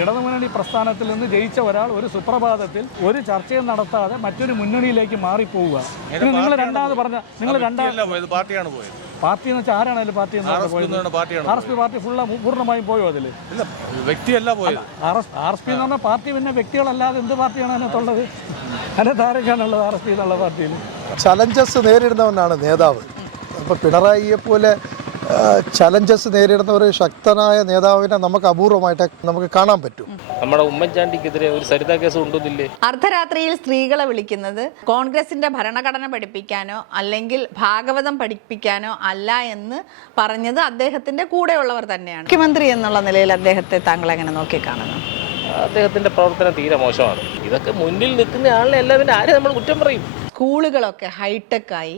ഇടതുമുന്നണി പ്രസ്ഥാനത്തിൽ നിന്ന് ജയിച്ച ഒരാൾ ഒരു സുപ്രഭാതത്തിൽ ഒരു ചർച്ചയും നടത്താതെ മറ്റൊരു മുന്നണിയിലേക്ക് മാറിപ്പോവുക. നിങ്ങൾ രണ്ടാമത് പറഞ്ഞ പാർട്ടിയാണ് പോയത്. പാർട്ടി എന്ന് വെച്ചാൽ ആരാണ് അതിൽ പാർട്ടി RSP പാർട്ടി പൂർണ്ണമായും പോയോ? അതിൽ വ്യക്തിയല്ല പോയത്. RSP എന്ന് പറഞ്ഞാൽ പാർട്ടി പിന്നെ വ്യക്തികളല്ലാതെ എന്ത് പാർട്ടിയാണ് അതിനകത്തുള്ളത്? അതിനകത്ത് ആരൊക്കെയാണുള്ളത് RSP എന്നുള്ള പാർട്ടിയിൽ? ചലഞ്ചസ് നേരിടുന്നവനാണ് നേതാവ്. അപ്പോൾ പിണറായിയെ പോലെ ചലഞ്ചസ് നേരിടുന്ന ഒരു ശക്തനായ നേതാവിനെ നമുക്ക് അപൂർവമായിട്ട് നമുക്ക് കാണാൻ പറ്റും. നമ്മുടെ ഉമ്മൻചാണ്ടിക്കെതിരെ ഒരു സരിതാ കേസ് ഉണ്ടെന്നില്ലേ? അർദ്ധരാത്രിയിൽ സ്ത്രീകളെ വിളിക്കുന്നത് കോൺഗ്രസിന്റെ ഭരണഘടന പഠിപ്പിക്കാനോ അല്ലെങ്കിൽ ഭാഗവതം പഠിപ്പിക്കാനോ അല്ല എന്ന് പറഞ്ഞത് അദ്ദേഹത്തിന്റെ കൂടെയുള്ളവർ തന്നെയാണ്. മുഖ്യമന്ത്രി എന്നുള്ള നിലയിൽ അദ്ദേഹത്തെ താങ്കൾ എങ്ങനെ നോക്കിക്കാണുന്നു? അദ്ദേഹത്തിന്റെ പ്രവർത്തനം തീരെ മോശമാണ്. ഇതൊക്കെ മുന്നിൽ നിൽക്കുന്ന ആളിനെ എല്ലാവരും ആരെ നമ്മൾ കുറ്റം പറയും? സ്കൂളുകളൊക്കെ ഹൈടെക്കായി.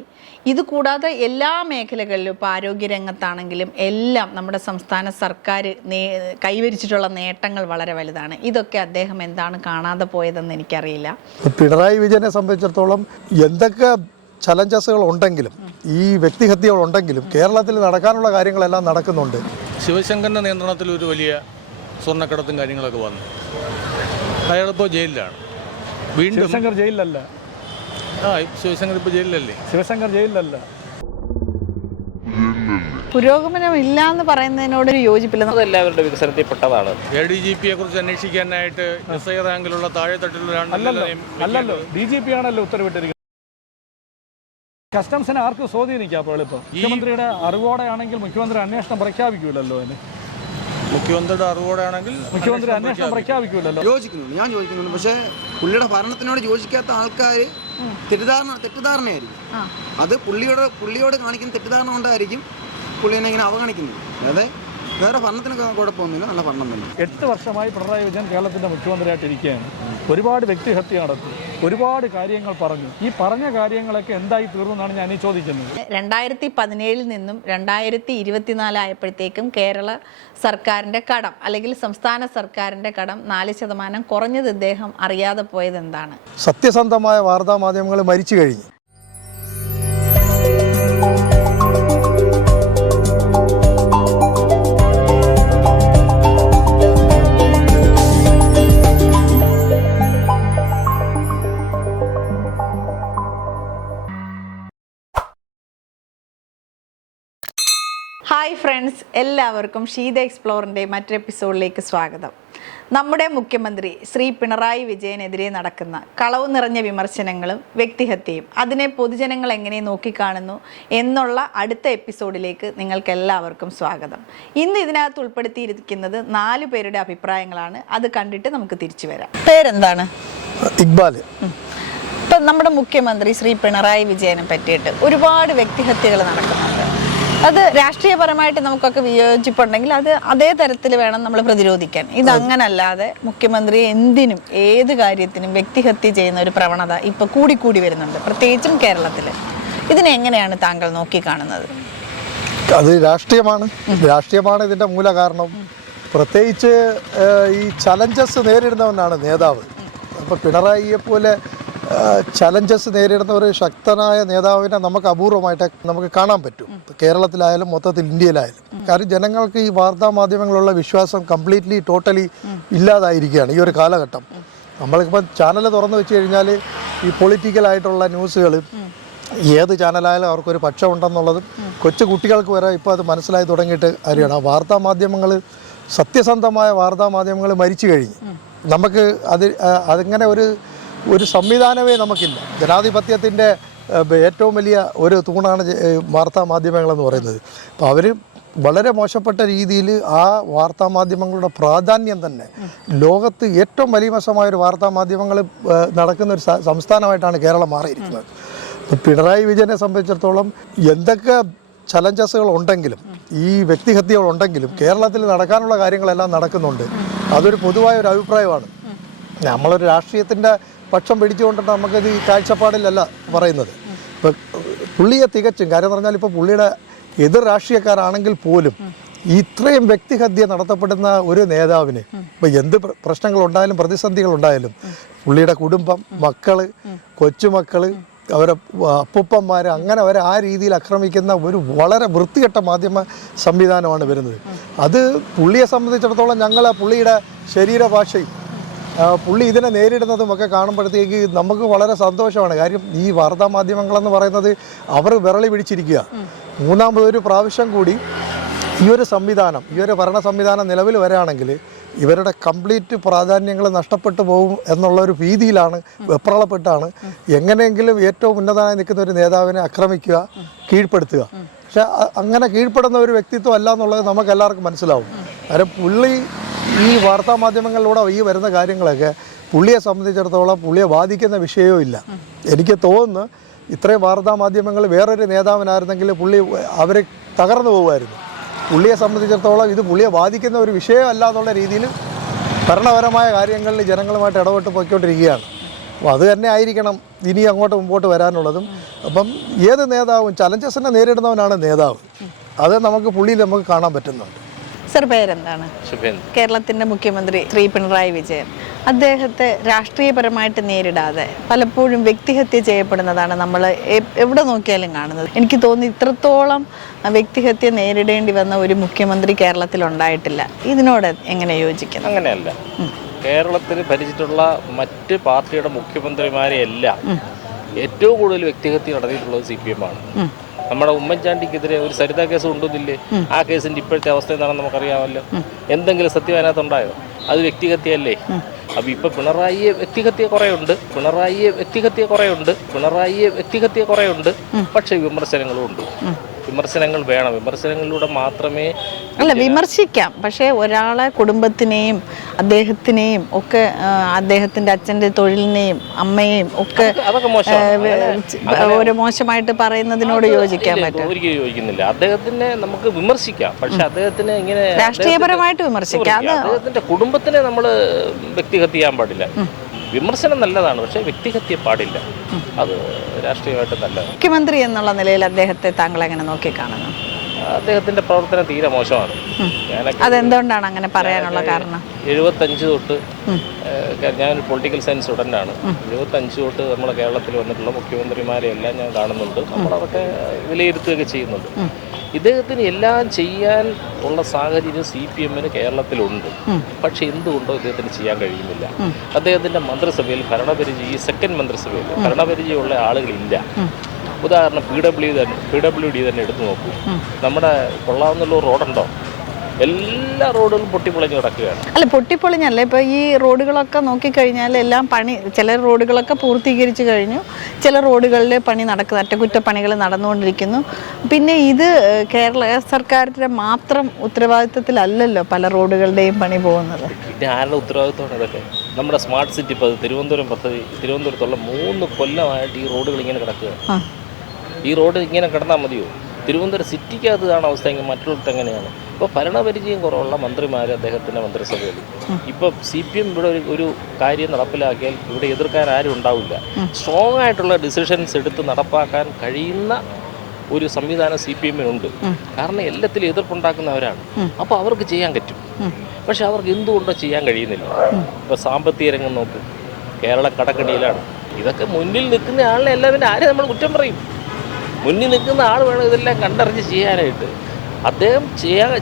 ഇതുകൂടാതെ എല്ലാ മേഖലകളിലും ഇപ്പോൾ ആരോഗ്യരംഗത്താണെങ്കിലും എല്ലാം നമ്മുടെ സംസ്ഥാന സർക്കാർ കൈവരിച്ചിട്ടുള്ള നേട്ടങ്ങൾ വളരെ വലുതാണ്. ഇതൊക്കെ അദ്ദേഹം എന്താണ് കാണാതെ പോയതെന്ന് എനിക്കറിയില്ല. പിണറായി വിജയനെ സംബന്ധിച്ചിടത്തോളം എന്തൊക്കെ ചലഞ്ചസുകൾ ഉണ്ടെങ്കിലും ഈ വ്യക്തിഹത്യകൾ ഉണ്ടെങ്കിലും കേരളത്തിൽ നടക്കാനുള്ള കാര്യങ്ങളെല്ലാം നടക്കുന്നുണ്ട്. ശിവശങ്കറിന്റെ നിയന്ത്രണത്തിൽ ഒരു വലിയ സ്വർണ്ണക്കടത്തും കാര്യങ്ങളൊക്കെ വന്നു. അയാളിപ്പോൾ ജയിലിലാണ്. വീണ്ടും ശിവശങ്കർ ജയിലിലല്ല. ശിവശങ്കർ ഇപ്പോൾ ജയിലിലല്ലേ? ശിവശങ്കർ ജയിലിലല്ല. പുരോഗമനം ഇല്ല എന്ന് പറയുന്നതിനോട് യോജിപ്പില്ല. എല്ലാവരുടെ വികസനത്തിൽപ്പെട്ടതാണ്. ADGPയെ കുറിച്ച് അന്വേഷിക്കാനായിട്ട് SI റാങ്കിലുള്ള താഴെത്തട്ടിലുള്ള അല്ലല്ലോ, DGP ആണല്ലോ ഉത്തരവിട്ടിരിക്കുന്നത്. കസ്റ്റംസിനെ ആർക്കും സ്വാധീനിക്കാം. അപ്പോൾ ഇപ്പോൾ മുഖ്യമന്ത്രിയുടെ അറിവോടെയാണെങ്കിൽ മുഖ്യമന്ത്രി അന്വേഷണം പ്രഖ്യാപിക്കൂലല്ലോ. അതിന് മുഖ്യമന്ത്രിയുടെ അറിവോടെയാണെങ്കിൽ മുഖ്യമന്ത്രി അന്വേഷണം പ്രഖ്യാപിക്കൂലല്ലോ. ഞാൻ യോജിക്കുന്നുണ്ട്. പക്ഷേ പുള്ളിയുടെ ഭരണത്തിനോട് യോജിക്കാത്ത ആൾക്കാർ തെറ്റിദ്ധാരണയായിരിക്കും. അത് പുള്ളിയോട് കാണിക്കുന്ന തെറ്റിദ്ധാരണ കൊണ്ടായിരിക്കും പുള്ളിനെ ഇങ്ങനെ അവഗണിക്കുന്നത്. അതായത് വേറെ ഭരണത്തിന് കുഴപ്പമൊന്നുമില്ല, നല്ല ഭരണം തന്നെ. 8 വർഷമായി പിണറായി വിജയൻ കേരളത്തിന്റെ മുഖ്യമന്ത്രിയായിട്ടിരിക്കുകയാണ്. ഒരുപാട് വ്യക്തിഹത്യ നടത്തി, ഒരുപാട് കാര്യങ്ങൾ പറഞ്ഞു. ഈ പറഞ്ഞ കാര്യങ്ങളൊക്കെ എന്തായി തീർന്നു എന്നാണ് ഞാൻ ഈ ചോദിക്കുന്നത്. 2017 നിന്നും 2024 ആയപ്പോഴത്തേക്കും കേരള സർക്കാരിന്റെ കടം അല്ലെങ്കിൽ സംസ്ഥാന സർക്കാരിന്റെ കടം 4% കുറഞ്ഞത് ഇദ്ദേഹം അറിയാതെ പോയത് എന്താണ്? സത്യസന്ധമായ വാർത്താ മാധ്യമങ്ങൾ മരിച്ചു കഴിഞ്ഞു. ഹായ് ഫ്രണ്ട്സ്, എല്ലാവർക്കും ഷീത എക്സ്പ്ലോറിൻ്റെ മറ്റൊരു എപ്പിസോഡിലേക്ക് സ്വാഗതം. നമ്മുടെ മുഖ്യമന്ത്രി ശ്രീ പിണറായി വിജയനെതിരെ നടക്കുന്ന കളവ് നിറഞ്ഞ വിമർശനങ്ങളും വ്യക്തിഹത്യയും അതിനെ പൊതുജനങ്ങൾ എങ്ങനെ നോക്കിക്കാണുന്നു എന്നുള്ള അടുത്ത എപ്പിസോഡിലേക്ക് നിങ്ങൾക്ക് എല്ലാവർക്കും സ്വാഗതം. ഇന്ന് ഇതിനകത്ത് ഉൾപ്പെടുത്തിയിരിക്കുന്നത് 4 പേരുടെ അഭിപ്രായങ്ങളാണ്. അത് കണ്ടിട്ട് നമുക്ക് തിരിച്ചു വരാം. പേരെന്താണ്? ഇക്ബാൽ. ഇപ്പം നമ്മുടെ മുഖ്യമന്ത്രി ശ്രീ പിണറായി വിജയനെ പറ്റിയിട്ട് ഒരുപാട് വ്യക്തിഹത്യകൾ നടക്കുന്നുണ്ട്. അത് രാഷ്ട്രീയപരമായിട്ട് നമുക്കൊക്കെ വിയോജിപ്പുണ്ടെങ്കിൽ അത് അതേ തരത്തിൽ വേണം നമ്മൾ പ്രതിരോധിക്കാൻ. ഇതങ്ങനല്ലാതെ മുഖ്യമന്ത്രി എന്തിനും ഏത് കാര്യത്തിനും വ്യക്തിഹത്യ ചെയ്യുന്ന ഒരു പ്രവണത ഇപ്പൊ കൂടിക്കൂടി വരുന്നുണ്ട്, പ്രത്യേകിച്ചും കേരളത്തിൽ. ഇതിനെങ്ങനെയാണ് താങ്കൾ നോക്കിക്കാണുന്നത്? അത് രാഷ്ട്രീയമാണ് ഇതിന്റെ മൂല കാരണം. പ്രത്യേകിച്ച് ഈ ചലഞ്ചസ് നേരിടുന്നവനാണ് നേതാവ്. അപ്പോൾ പിണറായിയെ പോലെ ചലഞ്ചസ് നേരിടുന്ന ഒരു ശക്തനായ നേതാവിനെ നമുക്ക് അപൂർവമായിട്ട് നമുക്ക് കാണാൻ പറ്റും, കേരളത്തിലായാലും മൊത്തത്തിൽ ഇന്ത്യയിലായാലും. കാരണം ജനങ്ങൾക്ക് ഈ വാർത്താ മാധ്യമങ്ങളുള്ള വിശ്വാസം ടോട്ടലി ഇല്ലാതായിരിക്കുകയാണ് ഈ ഒരു കാലഘട്ടം. നമ്മളിപ്പോൾ ചാനൽ തുറന്നു വെച്ച് കഴിഞ്ഞാൽ ഈ പൊളിറ്റിക്കലായിട്ടുള്ള ന്യൂസുകൾ ഏത് ചാനലായാലും അവർക്കൊരു പക്ഷമുണ്ടെന്നുള്ളതും കൊച്ചു കുട്ടികൾക്ക് വരെ ഇപ്പോൾ അത് മനസ്സിലായി തുടങ്ങിയിട്ട് അറിയണം. ആ വാർത്താ മാധ്യമങ്ങൾ, സത്യസന്ധമായ വാർത്താ മാധ്യമങ്ങൾ മരിച്ചു കഴിഞ്ഞു. നമുക്ക് അതിങ്ങനെ ഒരു സംവിധാനമേ നമുക്കില്ല. ജനാധിപത്യത്തിൻ്റെ ഏറ്റവും വലിയ ഒരു തൂണാണ് വാർത്താ മാധ്യമങ്ങളെന്ന് പറയുന്നത്. അപ്പോൾ അവർ വളരെ മോശപ്പെട്ട രീതിയിൽ ആ വാർത്താ മാധ്യമങ്ങളുടെ പ്രാധാന്യം തന്നെ ലോകത്ത് ഏറ്റവും വലിയ വാർത്താ മാധ്യമങ്ങൾ നടക്കുന്ന ഒരു സംസ്ഥാനമായിട്ടാണ് കേരളം മാറിയിരിക്കുന്നത്. പിണറായി വിജയനെ സംബന്ധിച്ചിടത്തോളം എന്തൊക്കെ ചലഞ്ചസുകൾ ഉണ്ടെങ്കിലും ഈ വ്യക്തിഹത്യകൾ ഉണ്ടെങ്കിലും കേരളത്തിൽ നടക്കാനുള്ള കാര്യങ്ങളെല്ലാം നടക്കുന്നുണ്ട്. അതൊരു പൊതുവായ ഒരു അഭിപ്രായമാണ്. നമ്മളൊരു രാഷ്ട്രീയത്തിൻ്റെ പക്ഷം പിടിച്ചുകൊണ്ടിട്ട് നമുക്കത് ഈ കാഴ്ചപ്പാടിലല്ല പറയുന്നത്. ഇപ്പം പുള്ളിയെ തികച്ചും കാര്യം പറഞ്ഞാൽ ഇപ്പോൾ പുള്ളിയുടെ എതിർ രാഷ്ട്രീയക്കാരാണെങ്കിൽ പോലും ഇത്രയും വ്യക്തിഹത്യ നടത്തപ്പെടുന്ന ഒരു നേതാവിന് ഇപ്പം എന്ത് പ്രശ്നങ്ങളുണ്ടായാലും പ്രതിസന്ധികളുണ്ടായാലും പുള്ളിയുടെ കുടുംബം, മക്കള്, കൊച്ചുമക്കള്, അവരെ അപ്പൂപ്പന്മാർ അങ്ങനെ അവരെ ആ രീതിയിൽ ആക്രമിക്കുന്ന ഒരു വളരെ വൃത്തികെട്ട മാധ്യമ സംവിധാനമാണ് വരുന്നത്. അത് പുള്ളിയെ സംബന്ധിച്ചിടത്തോളം ഞങ്ങൾ പുള്ളിയുടെ ശരീരഭാഷയും പുള്ളി ഇതിനെ നേരിടുന്നതും ഒക്കെ കാണുമ്പോഴത്തേക്ക് നമുക്ക് വളരെ സന്തോഷമാണ്. കാര്യം ഈ വാർത്താ മാധ്യമങ്ങളെന്ന് പറയുന്നത് അവർ വിരളി പിടിച്ചിരിക്കുക. മൂന്നാമതൊരു പ്രാവശ്യം കൂടി ഈ ഒരു സംവിധാനം, ഈ ഒരു ഭരണ സംവിധാനം നിലവിൽ വരികയാണെങ്കിൽ ഇവരുടെ കംപ്ലീറ്റ് പ്രാധാന്യങ്ങൾ നഷ്ടപ്പെട്ടു പോകും എന്നുള്ളൊരു ഭീതിയിലാണ്, വെപ്രാളപ്പെട്ടാണ് എങ്ങനെയെങ്കിലും ഏറ്റവും ഉന്നതനായി നിൽക്കുന്ന ഒരു നേതാവിനെ ആക്രമിക്കുക, കീഴ്പ്പെടുത്തുക. പക്ഷെ അങ്ങനെ കീഴ്പ്പെടുന്ന ഒരു വ്യക്തിത്വം അല്ല എന്നുള്ളത് നമുക്ക് എല്ലാവർക്കും മനസ്സിലാവും. കാരണം പുള്ളി ഈ വാർത്താ മാധ്യമങ്ങളിലൂടെ ഈ വരുന്ന കാര്യങ്ങളൊക്കെ പുള്ളിയെ സംബന്ധിച്ചിടത്തോളം പുള്ളിയെ ബാധിക്കുന്ന വിഷയവും ഇല്ല. എനിക്ക് തോന്നുന്നു ഇത്രയും വാർത്താ മാധ്യമങ്ങൾ വേറൊരു നേതാവിനായിരുന്നെങ്കിൽ പുള്ളി അവരെ തകർന്നു പോകുമായിരുന്നു. പുള്ളിയെ സംബന്ധിച്ചിടത്തോളം ഇത് പുള്ളിയെ ബാധിക്കുന്ന ഒരു വിഷയമല്ല എന്നുള്ള രീതിയിൽ ഭരണപരമായ കാര്യങ്ങളിൽ ജനങ്ങളുമായിട്ട് ഇടപെട്ട് പോയിക്കൊണ്ടിരിക്കുകയാണ്. അപ്പോൾ അത് തന്നെ ആയിരിക്കണം ഇനി അങ്ങോട്ട് മുമ്പോട്ട് വരാനുള്ളതും. അപ്പം ഏത് നേതാവും ചലഞ്ചസിനെ നേരിടുന്നവനാണ് നേതാവ്. അത് പുള്ളിയിൽ നമുക്ക് കാണാൻ പറ്റുന്നുണ്ട്. സർ, പേരെന്താണ്? കേരളത്തിൻ്റെ മുഖ്യമന്ത്രി ശ്രീ പിണറായി വിജയൻ അദ്ദേഹത്തെ രാഷ്ട്രീയപരമായിട്ട് നേരിടാതെ പലപ്പോഴും വ്യക്തിഹത്യ ചെയ്യപ്പെടുന്നതാണ് നമ്മൾ എവിടെ നോക്കിയാലും കാണുന്നത്. എനിക്ക് തോന്നുന്നു ഇത്രത്തോളം വ്യക്തിഹത്യ നേരിടേണ്ടി വന്ന ഒരു മുഖ്യമന്ത്രി കേരളത്തിൽ ഉണ്ടായിട്ടില്ല. ഇതിനോട് എങ്ങനെ യോജിക്കുന്നു? അങ്ങനെയല്ല. കേരളത്തിൽ ഭരിച്ചിട്ടുള്ള മറ്റ് പാർട്ടിയുടെ മുഖ്യമന്ത്രിമാരെയെല്ലാം ഏറ്റവും കൂടുതൽ വ്യക്തിഹത്യ നടത്തിയിട്ടുള്ളത് CPM ആണ്. നമ്മുടെ ഉമ്മൻചാണ്ടിക്കെതിരെ ഒരു സരിത കേസ് കൊണ്ടുവന്നില്ലേ? ആ കേസിന്റെ ഇപ്പോഴത്തെ അവസ്ഥ എന്താണെന്ന് നമുക്കറിയാമല്ലോ. എന്തെങ്കിലും സത്യം അതിനകത്തുണ്ടായോ? അത് വ്യക്തിഹത്യയല്ലേ? അപ്പൊ ഇപ്പൊ പിണറായിയെ വ്യക്തിഹത്യ കുറേ ഉണ്ട്. പക്ഷെ വിമർശനങ്ങളും ഉണ്ട്. വിമർശനങ്ങൾ വേണം. വിമർശനങ്ങളിലൂടെ മാത്രമേ വിമർശിക്കാം. പക്ഷേ ഒരാളെ കുടുംബത്തിനെയും അദ്ദേഹത്തിനെയും ഒക്കെ അദ്ദേഹത്തിന്റെ അച്ഛൻ്റെ തൊഴിലിനെയും അമ്മയെയും ഒക്കെ ഒരു മോശമായിട്ട് പറയുന്നതിനോട് യോജിക്കാൻ പറ്റും? ഒരിക്കലും യോജിക്കുന്നില്ല. അദ്ദേഹത്തിനെ നമുക്ക് വിമർശിക്കാം, പക്ഷെ അദ്ദേഹത്തിനെ ഇങ്ങനെ രാഷ്ട്രീയപരമായിട്ട് വിമർശിക്കാം. അദ്ദേഹത്തിന്റെ കുടുംബത്തിനെ നമ്മൾ വ്യക്തിഹത്യ ചെയ്യാൻ പാടില്ല. വിമർശനം നല്ലതാണ്, പക്ഷെ വ്യക്തിഹത്യ പാടില്ല. അത് രാഷ്ട്രീയമായിട്ട് നല്ലതാണ്. മുഖ്യമന്ത്രി എന്നുള്ള നിലയിൽ അദ്ദേഹത്തെ താങ്കൾ എങ്ങനെ നോക്കിക്കാണുന്നു? അദ്ദേഹത്തിന്റെ പ്രവർത്തനം തീരെ മോശമാണ്. അതെന്തുകൊണ്ടാണ് അങ്ങനെ പറയാനുള്ള കാരണം? 75 തൊട്ട് ഞാനൊരു പൊളിറ്റിക്കൽ സയൻസ് സ്റ്റുഡൻ്റാണ്. 75 തൊട്ട് നമ്മുടെ കേരളത്തിൽ വന്നിട്ടുള്ള മുഖ്യമന്ത്രിമാരെയെല്ലാം ഞാൻ കാണുന്നുണ്ട്. നമ്മളതൊക്കെ വിലയിരുത്തുകയൊക്കെ ചെയ്യുന്നുണ്ട്. ഇദ്ദേഹത്തിന് എല്ലാം ചെയ്യാൻ ഉള്ള സാഹചര്യം CPM-ന് കേരളത്തിലുണ്ട്. പക്ഷെ എന്തുകൊണ്ടോ ഇദ്ദേഹത്തിന് ചെയ്യാൻ കഴിയുന്നില്ല. അദ്ദേഹത്തിന്റെ മന്ത്രിസഭയിൽ ഭരണപരിചയം, ഈ സെക്കൻഡ് മന്ത്രിസഭയിൽ ഭരണപരിചയമുള്ള ആളുകളില്ല. ഉദാഹരണം PWD തന്നെ എടുത്തു നോക്കൂ. നമ്മുടെ കൊള്ളാവുന്നുള്ള റോഡുണ്ടോ? എല്ലാ റോഡുകളും പൊട്ടിപ്പൊളിഞ്ഞ് കിടക്കുകയാണ്. അല്ല, പൊട്ടിപ്പൊളിഞ്ഞല്ല. ഇപ്പോൾ ഈ റോഡുകളൊക്കെ നോക്കിക്കഴിഞ്ഞാൽ എല്ലാം പണി, ചില റോഡുകളൊക്കെ പൂർത്തീകരിച്ചു കഴിഞ്ഞു, ചില റോഡുകളിൽ പണി നടക്കുന്നു, അറ്റകുറ്റപ്പണികൾ നടന്നുകൊണ്ടിരിക്കുന്നു. പിന്നെ ഇത് കേരള സർക്കാരിൻ്റെ മാത്രം ഉത്തരവാദിത്വത്തിലല്ലല്ലോ പല റോഡുകളുടെയും പണി പോകുന്നത്. പിന്നെ ആരുടെ ഉത്തരവാദിത്വമാണ് ഇതൊക്കെ? നമ്മുടെ സ്മാർട്ട് സിറ്റി തിരുവനന്തപുരം പദ്ധതി, തിരുവനന്തപുരത്തുള്ള 3 കൊല്ലമായിട്ട് ഈ റോഡുകൾ ഇങ്ങനെ കിടക്കുകയാണ്. ഈ റോഡ് ഇങ്ങനെ കിടന്നാൽ മതിയോ? തിരുവനന്തപുരം സിറ്റിക്കകത്താണ് അവസ്ഥയെങ്കിൽ മറ്റുള്ളവർക്ക് എങ്ങനെയാണ്? ഇപ്പോൾ ഭരണപരിചയം കുറവുള്ള മന്ത്രിമാർ അദ്ദേഹത്തിൻ്റെ മന്ത്രിസഭയിൽ. ഇപ്പോൾ CPM ഇവിടെ ഒരു കാര്യം നടപ്പിലാക്കിയാൽ ഇവിടെ എതിർക്കാൻ ആരും ഉണ്ടാവില്ല. സ്ട്രോങ് ആയിട്ടുള്ള ഡിസിഷൻസ് എടുത്ത് നടപ്പാക്കാൻ കഴിയുന്ന ഒരു സംവിധാനം CPM-നുണ്ട്. കാരണം എല്ലാത്തിലും എതിർപ്പുണ്ടാക്കുന്നവരാണ്. അപ്പോൾ അവർക്ക് ചെയ്യാൻ പറ്റും. പക്ഷെ അവർക്ക് എന്തുകൊണ്ടോ ചെയ്യാൻ കഴിയുന്നില്ല. ഇപ്പോൾ സാമ്പത്തിക രംഗം നോക്ക്, കേരള കടക്കണിയിലാണ്. ഇതൊക്കെ മുന്നിൽ നിൽക്കുന്ന ആളിനെ എല്ലാവരും ആരെ നമ്മൾ കുറ്റം പറയും? മുന്നിൽ നിൽക്കുന്ന ആൾ വേണം ഇതെല്ലാം കണ്ടറിഞ്ഞ് ചെയ്യാനായിട്ട്. അദ്ദേഹം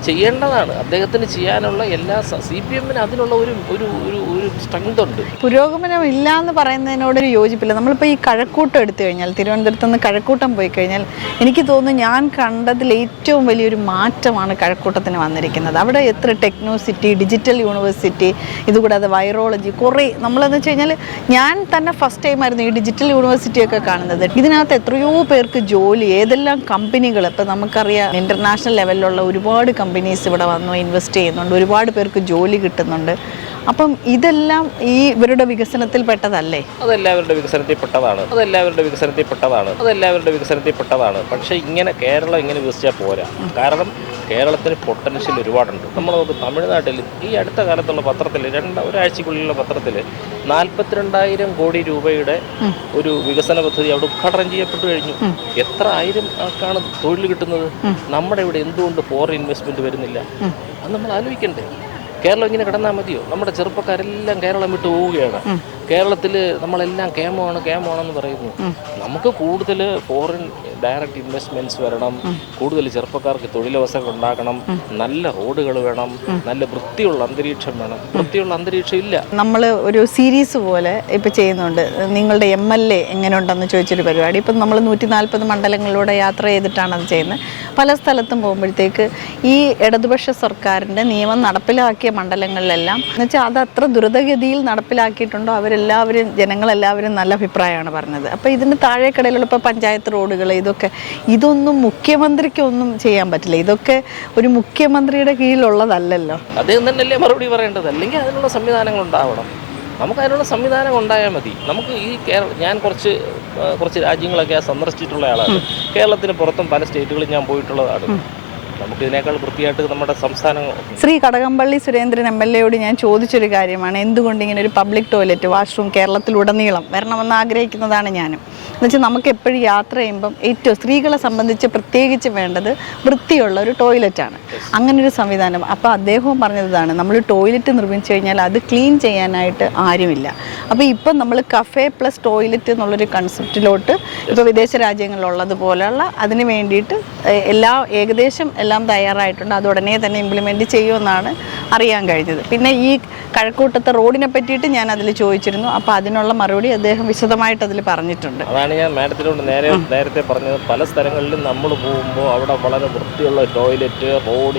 ചെയ്യേണ്ടതാണ്. അദ്ദേഹത്തിന് ചെയ്യാനുള്ള എല്ലാ CPM-ന് അതിനുള്ള ഒരു സ്ട്രെങ്ത് ഉണ്ട്. പുരോഗമനം ഇല്ല എന്ന് പറയുന്നതിനോട് യോജിപ്പില്ല. നമ്മളിപ്പോൾ ഈ കഴക്കൂട്ടം എടുത്തു കഴിഞ്ഞാൽ, തിരുവനന്തപുരത്ത് നിന്ന് കഴക്കൂട്ടം പോയി കഴിഞ്ഞാൽ എനിക്ക് തോന്നുന്നു ഞാൻ കണ്ടതിൽ ഏറ്റവും വലിയൊരു മാറ്റമാണ് കഴക്കൂട്ടത്തിന് വന്നിരിക്കുന്നത്. അവിടെ എത്ര ടെക്നോ സിറ്റി, ഡിജിറ്റൽ യൂണിവേഴ്സിറ്റി, ഇതുകൂടാതെ വൈറോളജി, കുറേ നമ്മളെന്ന് വെച്ച് കഴിഞ്ഞാൽ ഞാൻ തന്നെ ഫസ്റ്റ് ടൈമായിരുന്നു ഈ ഡിജിറ്റൽ യൂണിവേഴ്സിറ്റിയൊക്കെ കാണുന്നത്. ഇതിനകത്ത് എത്രയോ പേർക്ക് ജോലി, ഏതെല്ലാം കമ്പനികൾ, ഇപ്പോൾ നമുക്കറിയാം ഇൻ്റർനാഷണൽ ലെവലിലുള്ള ഒരുപാട് കമ്പനീസ് ഇവിടെ വന്നു ഇൻവെസ്റ്റ് ചെയ്യുന്നുണ്ട്, ഒരുപാട് പേർക്ക് ജോലി കിട്ടുന്നുണ്ട്. അപ്പം ഇതെല്ലാം ഈ ഇവരുടെ വികസനത്തിൽ പെട്ടതല്ലേ? അതെല്ലാവരുടെ വികസനത്തിൽ പെട്ടതാണ്. പക്ഷേ ഇങ്ങനെ കേരളം ഇങ്ങനെ വികസിച്ചാൽ പോരാ. കാരണം കേരളത്തിന് പൊട്ടൻഷ്യൽ ഒരുപാടുണ്ട്. നമ്മൾ തമിഴ്നാട്ടിൽ ഈ അടുത്ത കാലത്തുള്ള പത്രത്തിൽ, ഒരാഴ്ചക്കുള്ളിലുള്ള പത്രത്തിൽ 42,000 കോടി രൂപയുടെ ഒരു വികസന പദ്ധതി അവിടെ ഉദ്ഘാടനം ചെയ്യപ്പെട്ടു കഴിഞ്ഞു. എത്ര ആയിരം ആൾക്കാണ് തൊഴിൽ കിട്ടുന്നത്? നമ്മുടെ ഇവിടെ എന്തുകൊണ്ട് ഫോറിൻ ഇൻവെസ്റ്റ്മെന്റ് വരുന്നില്ല? അത് നമ്മൾ ആലോചിക്കണ്ടേ? കേരളം ഇങ്ങനെ കിടന്നാൽ മതിയോ? നമ്മുടെ ചെറുപ്പക്കാരെല്ലാം കേരളം വിട്ട് പോവുകയാണ്. കേരളത്തിൽ നമ്മളെല്ലാം കേമമാണെന്ന് പറയുന്നു. നമുക്ക് കൂടുതൽ ഫോറിൻ ഡയറക്റ്റ് ഇൻവെസ്റ്റ്മെൻറ്റ്സ് വരണം, കൂടുതൽ ചെറുപ്പക്കാർക്ക് തൊഴിലവസരങ്ങൾ ഉണ്ടാക്കണം, നല്ല റോഡുകൾ വേണം, നല്ല വൃത്തിയുള്ള അന്തരീക്ഷം വേണം. വൃത്തിയുള്ള അന്തരീക്ഷം ഇല്ല. നമ്മൾ ഒരു സീരീസ് പോലെ ഇപ്പം ചെയ്യുന്നുണ്ട്. നിങ്ങളുടെ MLA എങ്ങനെയുണ്ടെന്ന് ചോദിച്ചൊരു പരിപാടി. ഇപ്പം നമ്മൾ 140 മണ്ഡലങ്ങളിലൂടെ യാത്ര ചെയ്തിട്ടാണ് അത് ചെയ്യുന്നത്. പല സ്ഥലത്തും പോകുമ്പോഴത്തേക്ക് ഈ ഇടതുപക്ഷ സർക്കാരിൻ്റെ നിയമം നടപ്പിലാക്കിയ മണ്ഡലങ്ങളിലെല്ലാം എന്നുവെച്ചാൽ അത് അത്ര ദ്രുതഗതിയിൽ നടപ്പിലാക്കിയിട്ടുണ്ടോ അവരെല്ലാവരും ജനങ്ങളെല്ലാവരും നല്ല അഭിപ്രായമാണ് പറഞ്ഞത്. അപ്പോൾ ഇതിന് താഴേക്കടയിലുള്ള ഇപ്പോൾ പഞ്ചായത്ത് റോഡുകൾ ഇതൊന്നും മുഖ്യമന്ത്രിക്കൊന്നും ചെയ്യാൻ പറ്റില്ല. ഇതൊക്കെ ഒരു മുഖ്യമന്ത്രിയുടെ കീഴിലുള്ളതല്ലല്ലോ. അദ്ദേഹം തന്നെയല്ലേ മറുപടി പറയേണ്ടത്? അല്ലെങ്കിൽ അതിനുള്ള സംവിധാനങ്ങൾ ഉണ്ടാവണം. നമുക്ക് അതിനുള്ള സംവിധാനം ഉണ്ടായാൽ മതി. നമുക്ക് ഈ ഞാൻ കുറച്ച് രാജ്യങ്ങളൊക്കെ സന്ദർശിച്ചിട്ടുള്ള ആളാണ്. കേരളത്തിന് പുറത്തും പല സ്റ്റേറ്റുകളിൽ ഞാൻ പോയിട്ടുള്ളതാണ്. നമുക്ക് ഇതിനേക്കാൾ വൃത്തിയായിട്ട് നമ്മുടെ സംസ്ഥാനം. ശ്രീ കടകംപള്ളി സുരേന്ദ്രൻ MLA ഞാൻ ചോദിച്ചൊരു കാര്യമാണ്, എന്തുകൊണ്ട് ഇങ്ങനെ ഒരു പബ്ലിക് ടോയ്ലറ്റ് വാഷ്റൂം കേരളത്തിലുടനീളം വരണമെന്ന് ആഗ്രഹിക്കുന്നതാണ് ഞാനും. എന്നുവെച്ചാൽ നമുക്ക് എപ്പോഴും യാത്ര ചെയ്യുമ്പം ഏറ്റവും സ്ത്രീകളെ സംബന്ധിച്ച് പ്രത്യേകിച്ച് വേണ്ടത് വൃത്തിയുള്ള ഒരു ടോയ്ലറ്റാണ്. അങ്ങനൊരു സംവിധാനം. അപ്പോൾ അദ്ദേഹവും പറഞ്ഞതാണ്, നമ്മൾ ടോയ്ലറ്റ് നിർമ്മിച്ചു കഴിഞ്ഞാൽ അത് ക്ലീൻ ചെയ്യാനായിട്ട് ആരുമില്ല. അപ്പോൾ ഇപ്പം നമ്മൾ കഫേ പ്ലസ് ടോയ്ലറ്റ് എന്നുള്ളൊരു കൺസെപ്റ്റിലോട്ട് ഇപ്പോൾ വിദേശ രാജ്യങ്ങളിലുള്ളതുപോലെയുള്ള അതിന് വേണ്ടിയിട്ട് ഏകദേശം എല്ലാം തയ്യാറായിട്ടുണ്ട്. അത് ഉടനെ തന്നെ ഇംപ്ലിമെൻറ്റ് ചെയ്യുമെന്നാണ് അറിയാൻ കഴിഞ്ഞത്. പിന്നെ ഈ കഴക്കൂട്ടത്തെ റോഡിനെ പറ്റിയിട്ട് ഞാൻ അതിൽ ചോദിച്ചിരുന്നു. അപ്പോൾ അതിനുള്ള മറുപടി അദ്ദേഹം വിശദമായിട്ട് അതിൽ പറഞ്ഞിട്ടുണ്ട്. അതാണ് ഞാൻ മാഡത്തിനോട് നേരത്തെ പറഞ്ഞത്. പല സ്ഥലങ്ങളിലും നമ്മൾ പോകുമ്പോൾ അവിടെ വളരെ വൃത്തിയുള്ള ടോയ്ലറ്റ്, റോഡ്,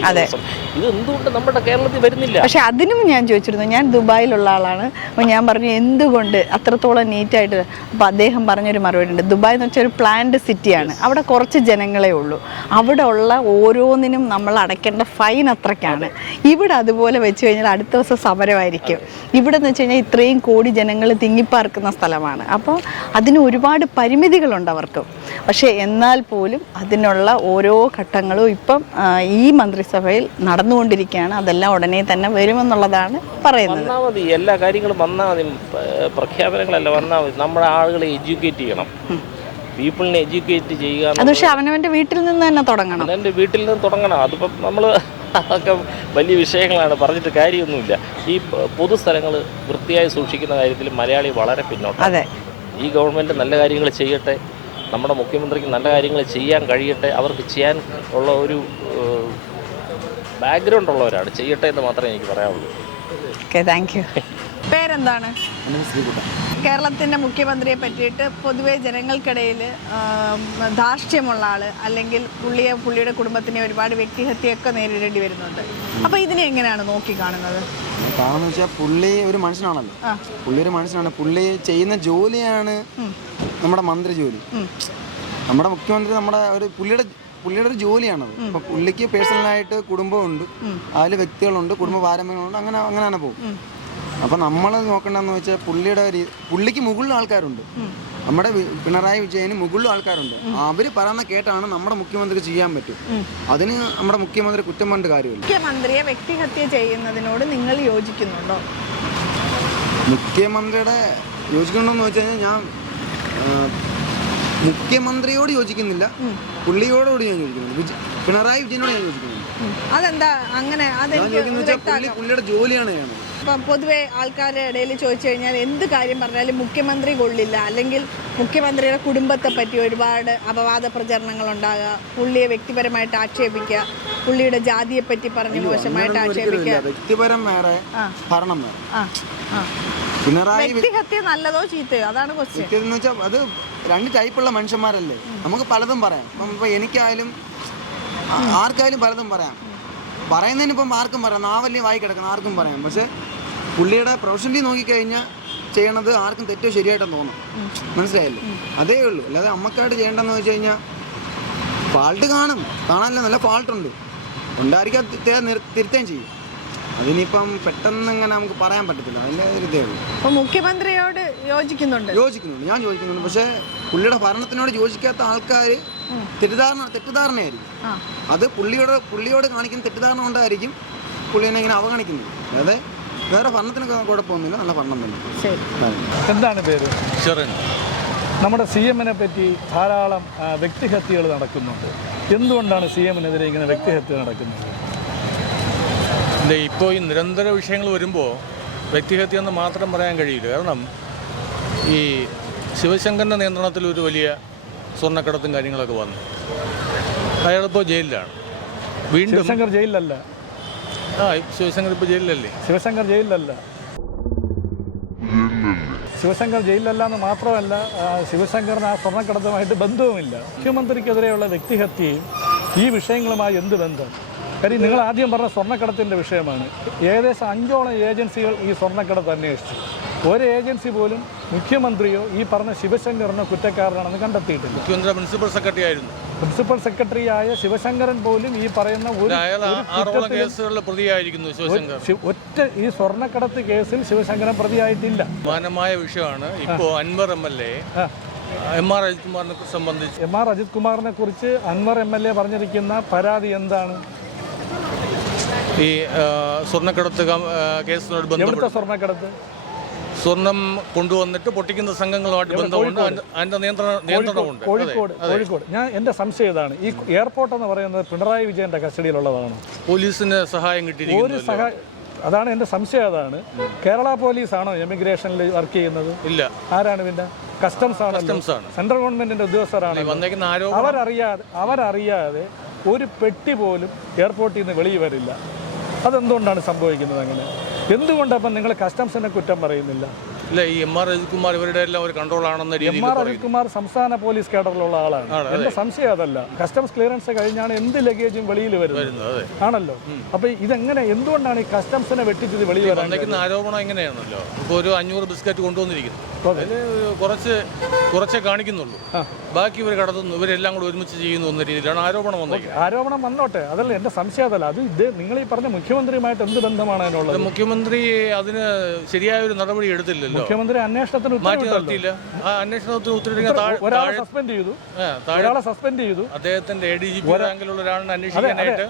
ഇത് എന്തുകൊണ്ട് നമ്മുടെ കേരളത്തിൽ വരുന്നില്ല? പക്ഷെ അതിനും ഞാൻ ചോദിച്ചിരുന്നു. ഞാൻ ദുബായിലുള്ള ആളാണ്. അപ്പോൾ ഞാൻ പറഞ്ഞു എന്തുകൊണ്ട് അത്രത്തോളം നീറ്റായിട്ട്. അപ്പോൾ അദ്ദേഹം പറഞ്ഞൊരു മറുപടി ഉണ്ട്. ദുബായ് എന്ന് വെച്ചാൽ ഒരു പ്ലാൻഡ് സിറ്റിയാണ്. അവിടെ കുറച്ച് ജനങ്ങളേ ഉള്ളൂ. അവിടെ ഉള്ള ഓരോന്നിനും നമ്മൾ അടയ്ക്കേണ്ട ഫൈൻ അത്രയ്ക്കാണ്. ഇവിടെ അതുപോലെ വെച്ച് കഴിഞ്ഞാൽ അടുത്ത ദിവസം സമരമായിരിക്കും. ഇവിടെ എന്ന് വെച്ച് കഴിഞ്ഞാൽ ഇത്രയും കോടി ജനങ്ങൾ തിങ്ങിപ്പാർക്കുന്ന സ്ഥലമാണ്. അപ്പോൾ അതിന് ഒരുപാട് പരിമിതികളുണ്ട് അവർക്ക്. പക്ഷേ എന്നാൽ പോലും അതിനുള്ള ഓരോ ഘട്ടങ്ങളും ഇപ്പം ഈ മന്ത്രിസഭയിൽ നടന്നുകൊണ്ടിരിക്കുകയാണ്. അതെല്ലാം ഉടനെ തന്നെ വരുമെന്നുള്ളതാണ് പറയുന്നത്. വന്നാൽ മതി, എല്ലാ കാര്യങ്ങളും വന്നാൽ മതി. പ്രഖ്യാപനങ്ങളല്ല, വന്നാൽ മതി. നമ്മുടെ ആളുകളെ എഡ്യൂക്കേറ്റ് ചെയ്യണം, പീപ്പിളിനെ എഡ്യൂക്കേറ്റ് ചെയ്യുക. അത് പക്ഷേ അവനവൻ്റെ വീട്ടിൽ നിന്ന് തന്നെ തുടങ്ങണം. എൻ്റെ വീട്ടിൽ നിന്ന് തുടങ്ങണം. അതിപ്പം നമ്മൾ അതൊക്കെ വലിയ വിഷയങ്ങളാണ്, പറഞ്ഞിട്ട് കാര്യമൊന്നുമില്ല. ഈ പൊതുസ്ഥലങ്ങൾ വൃത്തിയായി സൂക്ഷിക്കുന്ന കാര്യത്തിൽ മലയാളി വളരെ പിന്നോട്ട്. അതെ, ഈ ഗവൺമെൻറ് നല്ല കാര്യങ്ങൾ ചെയ്യട്ടെ, നമ്മുടെ മുഖ്യമന്ത്രിക്ക് നല്ല കാര്യങ്ങൾ ചെയ്യാൻ കഴിയട്ടെ. അവർക്ക് ചെയ്യാൻ ഉള്ള ഒരു ബാക്ക്ഗ്രൗണ്ട് ഉള്ളവരാണ്, ചെയ്യട്ടെ എന്ന് മാത്രമേ എനിക്ക് പറയാനുള്ളൂ. Okay, thank you. പേരെന്താണ്? കേരളത്തിൻ്റെ മുഖ്യമന്ത്രിയെ പറ്റിയിട്ട് പൊതുവേ ജനങ്ങൾക്കിടയിൽ ധാർഷ്ട്യമുള്ള ആൾ, അല്ലെങ്കിൽ പുള്ളിയുടെ കുടുംബത്തിനെ ഒരുപാട് വ്യക്തിഹത്യയൊക്കെ നേരിടേണ്ടി വരുന്നുണ്ട്. അപ്പോൾ ഇതിനെ എങ്ങനെയാണ് നോക്കി കാണുന്നത്? കാരണം വെച്ചാൽ പുള്ളി ഒരു മനുഷ്യനാണല്ലോ. പുള്ളി ഒരു മനുഷ്യനാണ്. പുള്ളി ചെയ്യുന്ന ജോലിയാണ് നമ്മുടെ മന്ത്രി ജോലി. നമ്മുടെ മുഖ്യമന്ത്രി പുള്ളിയുടെ ഒരു ജോലിയാണത്. അപ്പോൾ പുള്ളിക്ക് പേഴ്സണലായിട്ട് കുടുംബമുണ്ട്, അതിൽ വ്യക്തികളുണ്ട്, കുടുംബ പാരമ്പര്യങ്ങളുണ്ട്, അങ്ങനെ പോകും. അപ്പം നമ്മൾ നോക്കേണ്ടതെന്ന് വെച്ചാൽ പുള്ളിക്ക് മുകളിൽ ആൾക്കാരുണ്ട്. നമ്മുടെ പിണറായി വിജയന് മുകളിൽ ആൾക്കാരുണ്ട്. അവർ പറയുന്ന കേട്ടാണ് നമ്മുടെ മുഖ്യമന്ത്രി ചെയ്യാൻ പറ്റും. അതിന് നമ്മുടെ മുഖ്യമന്ത്രി കുറ്റം കൊണ്ട് കാര്യമില്ല. മുഖ്യമന്ത്രിയെ വ്യക്തിഹത്യ ചെയ്യുന്നതിനോട് നിങ്ങൾ യോജിക്കുന്നുണ്ടോ? മുഖ്യമന്ത്രിയുടെ യോജിക്കുന്നുണ്ടോയെന്ന് വെച്ച് കഴിഞ്ഞാൽ ഞാൻ മുഖ്യമന്ത്രിയോട് യോജിക്കുന്നില്ല, പുള്ളിയോടുകൂടി ഞാൻ യോജിക്കുന്നുണ്ട്. പിണറായി വിജയനോട് ഞാൻ യോജിക്കുന്നുണ്ട്. അതെന്താ അങ്ങനെ? പുള്ളിയുടെ ജോലിയാണ് ഞാൻ. ഇപ്പം പൊതുവെ ആൾക്കാരുടെ ഇടയിൽ ചോദിച്ചു കഴിഞ്ഞാൽ എന്ത് കാര്യം പറഞ്ഞാലും മുഖ്യമന്ത്രി കൊള്ളില്ല, അല്ലെങ്കിൽ മുഖ്യമന്ത്രിയുടെ കുടുംബത്തെ പറ്റി ഒരുപാട് അപവാദ പ്രചരണങ്ങൾ ഉണ്ടാകുക, പുള്ളിയെ വ്യക്തിപരമായിട്ട് ആക്ഷേപിക്കുക, പുള്ളിയുടെ ജാതിയെ പറ്റി പറഞ്ഞ് മോശമായിട്ട് ആക്ഷേപിക്കുക. വ്യക്തിപരം വേറെ, ഭരണം വേറെ. പിണറായി വ്യക്തിഹത്യ നല്ലതോ ചീത്തയോ? അതാണ് ക്വസ്റ്റ്യൻ. എന്ന് വെച്ചാൽ അത് രണ്ട് ടൈപ്പുള്ള മനുഷ്യന്മാരല്ലേ. നമുക്ക് പലതും പറയാം. ഇപ്പം എനിക്കായാലും ആർക്കായാലും പലതും പറയാം. പറയുന്നതിനിപ്പം ആർക്കും പറയാം, നാവല്ലേ വായി കിടക്കുന്ന ആർക്കും പറയാം. പക്ഷെ പുള്ളിയുടെ പ്രൊഫഷണലി നോക്കിക്കഴിഞ്ഞാൽ ചെയ്യണത് ആർക്കും തെറ്റോ ശരിയായിട്ടെന്ന് തോന്നും. മനസ്സിലായല്ലോ? അതേ ഉള്ളൂ. അല്ലാതെ അമ്മക്കായിട്ട് ചെയ്യേണ്ടതെന്ന് വെച്ച് കഴിഞ്ഞാൽ ഫാൾട്ട് കാണാനല്ല, നല്ല ഫാൾട്ടുണ്ട്, ഉണ്ടായിരിക്കാൻ തിരുത്തുകയും ചെയ്യും. അതിനിപ്പം പെട്ടെന്ന് ഇങ്ങനെ നമുക്ക് പറയാൻ പറ്റത്തില്ല. അതിൻ്റെ ഒരു ഇതേ ഉള്ളൂ. അപ്പോൾ മുഖ്യമന്ത്രിയോട് യോജിക്കുന്നുണ്ട്, ഞാൻ യോജിക്കുന്നുണ്ട്. പക്ഷേ പുള്ളിയുടെ ഭരണത്തിനോട് യോജിക്കാത്ത ആൾക്കാർ തെറ്റിദ്ധാരണയായിരിക്കും. അത് പുള്ളിയോട് കാണിക്കുന്ന തെറ്റിദ്ധാരണ കൊണ്ടായിരിക്കും പുള്ളിനെ ഇങ്ങനെ അവഗണിക്കുന്നത്. അതായത് വേറെ ഭരണത്തിന് കുഴപ്പമൊന്നുമില്ല, നല്ല ഭരണം തന്നെ. എന്താണ് പേര്? നമ്മുടെ CM-നെ പറ്റി ധാരാളം വ്യക്തിഹത്യകൾ നടക്കുന്നുണ്ട്. എന്തുകൊണ്ടാണ് CM-നെതിരെ ഇങ്ങനെ വ്യക്തിഹത്യ നടക്കുന്നത്? ഇല്ല, ഇപ്പോൾ ഈ നിരന്തര വിഷയങ്ങൾ വരുമ്പോൾ വ്യക്തിഹത്യ എന്ന് മാത്രം പറയാൻ കഴിയില്ല. കാരണം ഈ ശിവശങ്കറിൻ്റെ നിയന്ത്രണത്തിൽ ഒരു വലിയ സ്വർണ്ണക്കടത്തും കാര്യങ്ങളൊക്കെ വന്നു. അയാളിപ്പോൾ ജയിലിലാണ്. വീണ്ടും ശിവശങ്കർ ജയിലിലല്ല. ശിവശങ്കർ ഇപ്പോൾ ജയിലിലല്ലേ? ശിവശങ്കർ ജയിലിലല്ല. ശിവശങ്കർ ജയിലിലല്ല എന്ന് മാത്രമല്ല, ശിവശങ്കറിന് ആ സ്വർണ്ണക്കടത്തുമായിട്ട് ബന്ധവുമില്ല. മുഖ്യമന്ത്രിക്കെതിരെയുള്ള വ്യക്തിഹത്യയും ഈ വിഷയങ്ങളുമായി എന്ത് ബന്ധം? കാര്യം നിങ്ങൾ ആദ്യം പറഞ്ഞ സ്വർണ്ണക്കടത്തിൻ്റെ വിഷയമാണ്. ഏകദേശം 5ഓളം ഏജൻസികൾ ഈ സ്വർണ്ണക്കടത്ത് അന്വേഷിച്ചു. ഒരു ഏജൻസി പോലും മുഖ്യമന്ത്രിയോ ഈ പറഞ്ഞ ശിവശങ്കറിനോ കുറ്റക്കാരനാണെന്ന് കണ്ടെത്തിയിട്ടില്ല. മുഖ്യമന്ത്രി പ്രിൻസിപ്പൽ സെക്രട്ടറി ആയിരുന്നു. പ്രിൻസിപ്പൽ സെക്രട്ടറി ആയ ശിവശങ്കരൻ പോലും ഈ പറയുന്ന അയാൾ 6ഓളം കേസുകളിൽ പ്രതിയായിരിക്കുന്നു. ശിവശങ്കർ ഒറ്റ ഈ സ്വർണ്ണക്കടത്ത് കേസിൽ ശിവശങ്കരൻ പ്രതിയായിട്ടില്ല. സമാനമായ വിഷയമാണ് ഇപ്പോൾ അൻവർ MLA MR അജിത് കുമാറിനെ സംബന്ധിച്ച്. MR അജിത് കുമാറിനെ കുറിച്ച് അൻവർ MLA പറഞ്ഞിരിക്കുന്ന പരാതി എന്താണ്? ഈ സ്വർണ്ണക്കടത്ത് കേസിനോട് ബന്ധപ്പെട്ട് സ്വർണ്ണക്കടത്ത് സ്വർണം കൊണ്ടുവന്നിട്ട് പൊട്ടിക്കുന്ന സംഘങ്ങളുമായിട്ട് ബന്ധമുണ്ട്. അതിന്റെ നിയന്ത്രണമുണ്ട്. കോഴിക്കോട്. എൻ്റെ സംശയം ഇതാണ്, ഈ എയർപോർട്ട് എന്ന് പറയുന്നത് പിണറായി വിജയന്റെ കസ്റ്റഡിയിലുള്ളതാണ്. പോലീസിന് സഹായം കിട്ടിയിരിക്കുന്നു. അതാണ് എൻ്റെ സംശയം. അതാണ് കേരള പോലീസാണോ എമിഗ്രേഷനിൽ വർക്ക് ചെയ്യുന്നത്? ഇല്ല. ആരാണ് പിന്നെ? കസ്റ്റംസ് ആണ്. സെൻട്രൽ ഗവൺമെന്റിന്റെ ഉദ്യോഗസ്ഥരാണ്. അവരറിയാതെ ഒരു പെട്ടി പോലും എയർപോർട്ടിൽ നിന്ന് വെളിയിൽ വരില്ല. അതെന്തുകൊണ്ടാണ് സംഭവിക്കുന്നത്? അങ്ങനെ എന്തുകൊണ്ടപ്പം നിങ്ങൾ കസ്റ്റംസിനെ കുറ്റം പറയുന്നില്ല? ഇല്ല, ഈ MR അജിത് കുമാർ ഇവരുടെ എല്ലാം ഒരു കൺട്രോൾ ആണെന്ന രീതിയിൽ. MR അജിത് കുമാർ സംസ്ഥാന പോലീസ് കേഡറിലുള്ള ആളാണ്. എന്റെ സംശയം അതല്ല. കസ്റ്റംസ് ക്ലിയറൻസ് കഴിഞ്ഞാണ് എന്ത് ലഗേജും വെളിയിൽ വരുന്നത് ആണല്ലോ. അപ്പൊ ഇതെങ്ങനെ, എന്തുകൊണ്ടാണ് ഈ കസ്റ്റംസിനെ വെട്ടിച്ചത് വെളിയിൽ വരാൻ? ആരോപണം എങ്ങനെയാണല്ലോ, ഇപ്പോൾ ഒരു 500 ബിസ്ക്കറ്റ് കൊണ്ടുവന്നിരിക്കുന്നു. അതിൽ കുറച്ചേ കാണിക്കുന്നുള്ളൂ, ബാക്കി ഇവർ കടത്തുന്നു, ഇവരെല്ലാം കൂടെ ഒരുമിച്ച് ചെയ്യുന്നു എന്ന രീതിയിലാണ് ആരോപണം വന്നത്. ആരോപണം വന്നോട്ടെ, അതല്ല എന്റെ സംശയം. അതല്ല, അത് ഇത് നിങ്ങൾ ഈ പറഞ്ഞ മുഖ്യമന്ത്രിയുമായിട്ട് എന്ത് ബന്ധമാണ് അതിനുള്ളത്? മുഖ്യമന്ത്രി അതിന് ശരിയായ ഒരു നടപടി എടുത്തില്ലല്ലോ. മുഖ്യമന്ത്രി അന്വേഷണത്തിന് മാറ്റി നിർത്തിയില്ല. ആ അന്വേഷണത്തിന് ഒരാളെ സസ്പെൻഡ് ചെയ്തു. അദ്ദേഹത്തിന്റെ ADGP റാങ്കിലുള്ള ഒരാളിനെ അന്വേഷിക്കാനായിട്ട്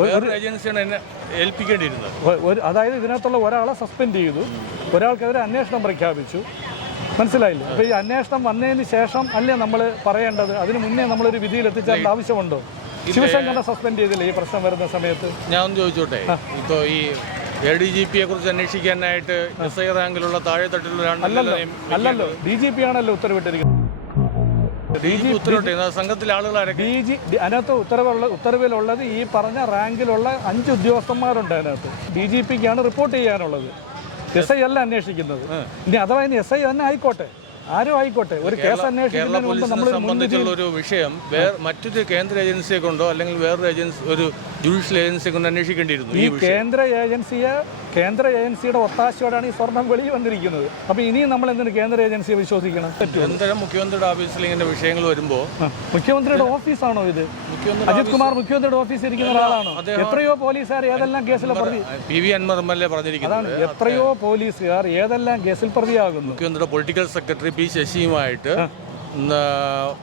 വേറൊരു ഏജൻസിയാണ് എന്നെ ഏൽപ്പിക്കേണ്ടിയിരുന്നത്. അതായത് ഇതിനകത്തുള്ള ഒരാളെ സസ്പെൻഡ് ചെയ്തു, ഒരാൾക്കെതിരെ അന്വേഷണം പ്രഖ്യാപിച്ചു. മനസ്സിലായില്ലേ? അപ്പോൾ ഈ അന്വേഷണം വന്നതിന് ശേഷം അല്ലേ നമ്മൾ പറയേണ്ടത്? അതിന് മുന്നേ നമ്മളൊരു വിധിയിൽ എത്തിച്ചേരേണ്ട ആവശ്യമുണ്ടോ? ശിവശങ്കറിനെ സസ്പെൻഡ് ചെയ്തില്ലേ ഈ പ്രശ്നം വരുന്ന സമയത്ത്? ഞാൻ ഒന്ന് ചോദിച്ചോട്ടെ, ഇപ്പോൾ ഈ ADGPയെ കുറിച്ച് അന്വേഷിക്കാനായിട്ട് SI റാങ്കിലുള്ള താഴെത്തട്ടിലുള്ള അല്ലല്ലോ, DGP ആണല്ലോ ഉത്തരവിട്ടിരിക്കുന്നത്. സംഘത്തിലെ ആളുകളാരൊക്കെ അതിനകത്ത് ഉത്തരവിലുള്ളത് ഈ പറഞ്ഞ റാങ്കിലുള്ള 5 ഉദ്യോഗസ്ഥന്മാരുണ്ട്. അതിനകത്ത് DGPക്കാണ് റിപ്പോർട്ട് ചെയ്യാനുള്ളത്. SI അല്ല അന്വേഷിക്കുന്നത്. ഇനി അഥവാ ഇനി SI തന്നെ ആയിക്കോട്ടെ, ആരും ആയിക്കോട്ടെ, ഒരു കേസ് അന്വേഷിക്കുന്നതിന് മുമ്പ് നമ്മൾ സംബന്ധിച്ചുള്ള ഒരു വിഷയം മറ്റൊരു കേന്ദ്ര ഏജൻസിയെ കൊണ്ടോ അല്ലെങ്കിൽ വേറൊരു ഏജൻസി, ഒരു ജുഡീഷ്യൽ ഏജൻസിയെ കൊണ്ട് അന്വേഷിക്കേണ്ടിയിരുന്നു. ഈ കേന്ദ്ര ഏജൻസിയുടെ ഒത്താശയോടാണ് ഈ സ്വർണം വെളിയിൽ വന്നിരിക്കുന്നത്. അപ്പോൾ ഇനിയും നമ്മൾ എന്തിന് കേന്ദ്ര ഏജൻസിയെ വിശ്വസിക്കണം? എന്തായാലും മുഖ്യമന്ത്രിയുടെ ഓഫീസിൽ ഇങ്ങനെ വിഷയങ്ങൾ വരുമ്പോൾ, മുഖ്യമന്ത്രിയുടെ ഓഫീസാണോ ഇത്? അജിത് കുമാർ മുഖ്യമന്ത്രിയുടെ ഓഫീസിൽ ഇരിക്കുന്ന ഒരാളാണോ? എത്രയോ പോലീസുകാർ ഏതെല്ലാം കേസിൽ പ്രതി? PV അൻവർ MLA പറഞ്ഞിരിക്കുന്നത് എത്രയോ പോലീസുകാർ ഏതെല്ലാം കേസിൽ പ്രതിയാകുന്നു. മുഖ്യമന്ത്രിയുടെ പൊളിറ്റിക്കൽ സെക്രട്ടറി P ശശിയുമായിട്ട്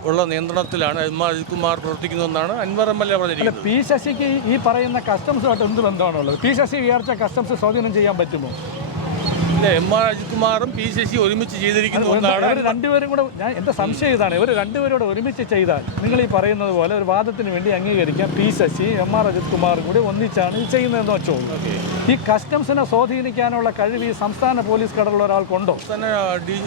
ഉള്ള നിയന്ത്രണത്തിലാണ് MR അജിത് കുമാർ പ്രവർത്തിക്കുന്നതെന്നാണ് അൻവർ MLA പറഞ്ഞിരിക്കുന്നത്. P ശശിക്ക് ഈ പറയുന്ന കസ്റ്റംസുമായിട്ട് എന്ത് ബന്ധമാണുള്ളത്? P ശശി വിചാരിച്ച കസ്റ്റംസ് സ്വാധീനം ചെയ്യാൻ പറ്റുമോ? ഇല്ല, MR അജിത് കുമാറും P ശശി ഒരുമിച്ച് ചെയ്തിരിക്കുന്നു എന്നാണ്. രണ്ടുപേരും കൂടെ, എൻ്റെ സംശയം ഇതാണ്, ഇവർ രണ്ടുപേരോട് ഒരുമിച്ച് ചെയ്താൽ നിങ്ങൾ ഈ പറയുന്നത് പോലെ ഒരു വാദത്തിന് വേണ്ടി അംഗീകരിക്കാം, P ശശി MR അജിത് കുമാറും കൂടി ഒന്നിച്ചാണ് ഇത് ചെയ്യുന്നതെന്ന് വെച്ചോ. ഈ കസ്റ്റംസിനെ സ്വാധീനിക്കാനുള്ള കഴിവ് ഈ സംസ്ഥാന പോലീസ് കടലുള്ള ഒരാൾക്കുണ്ടോ?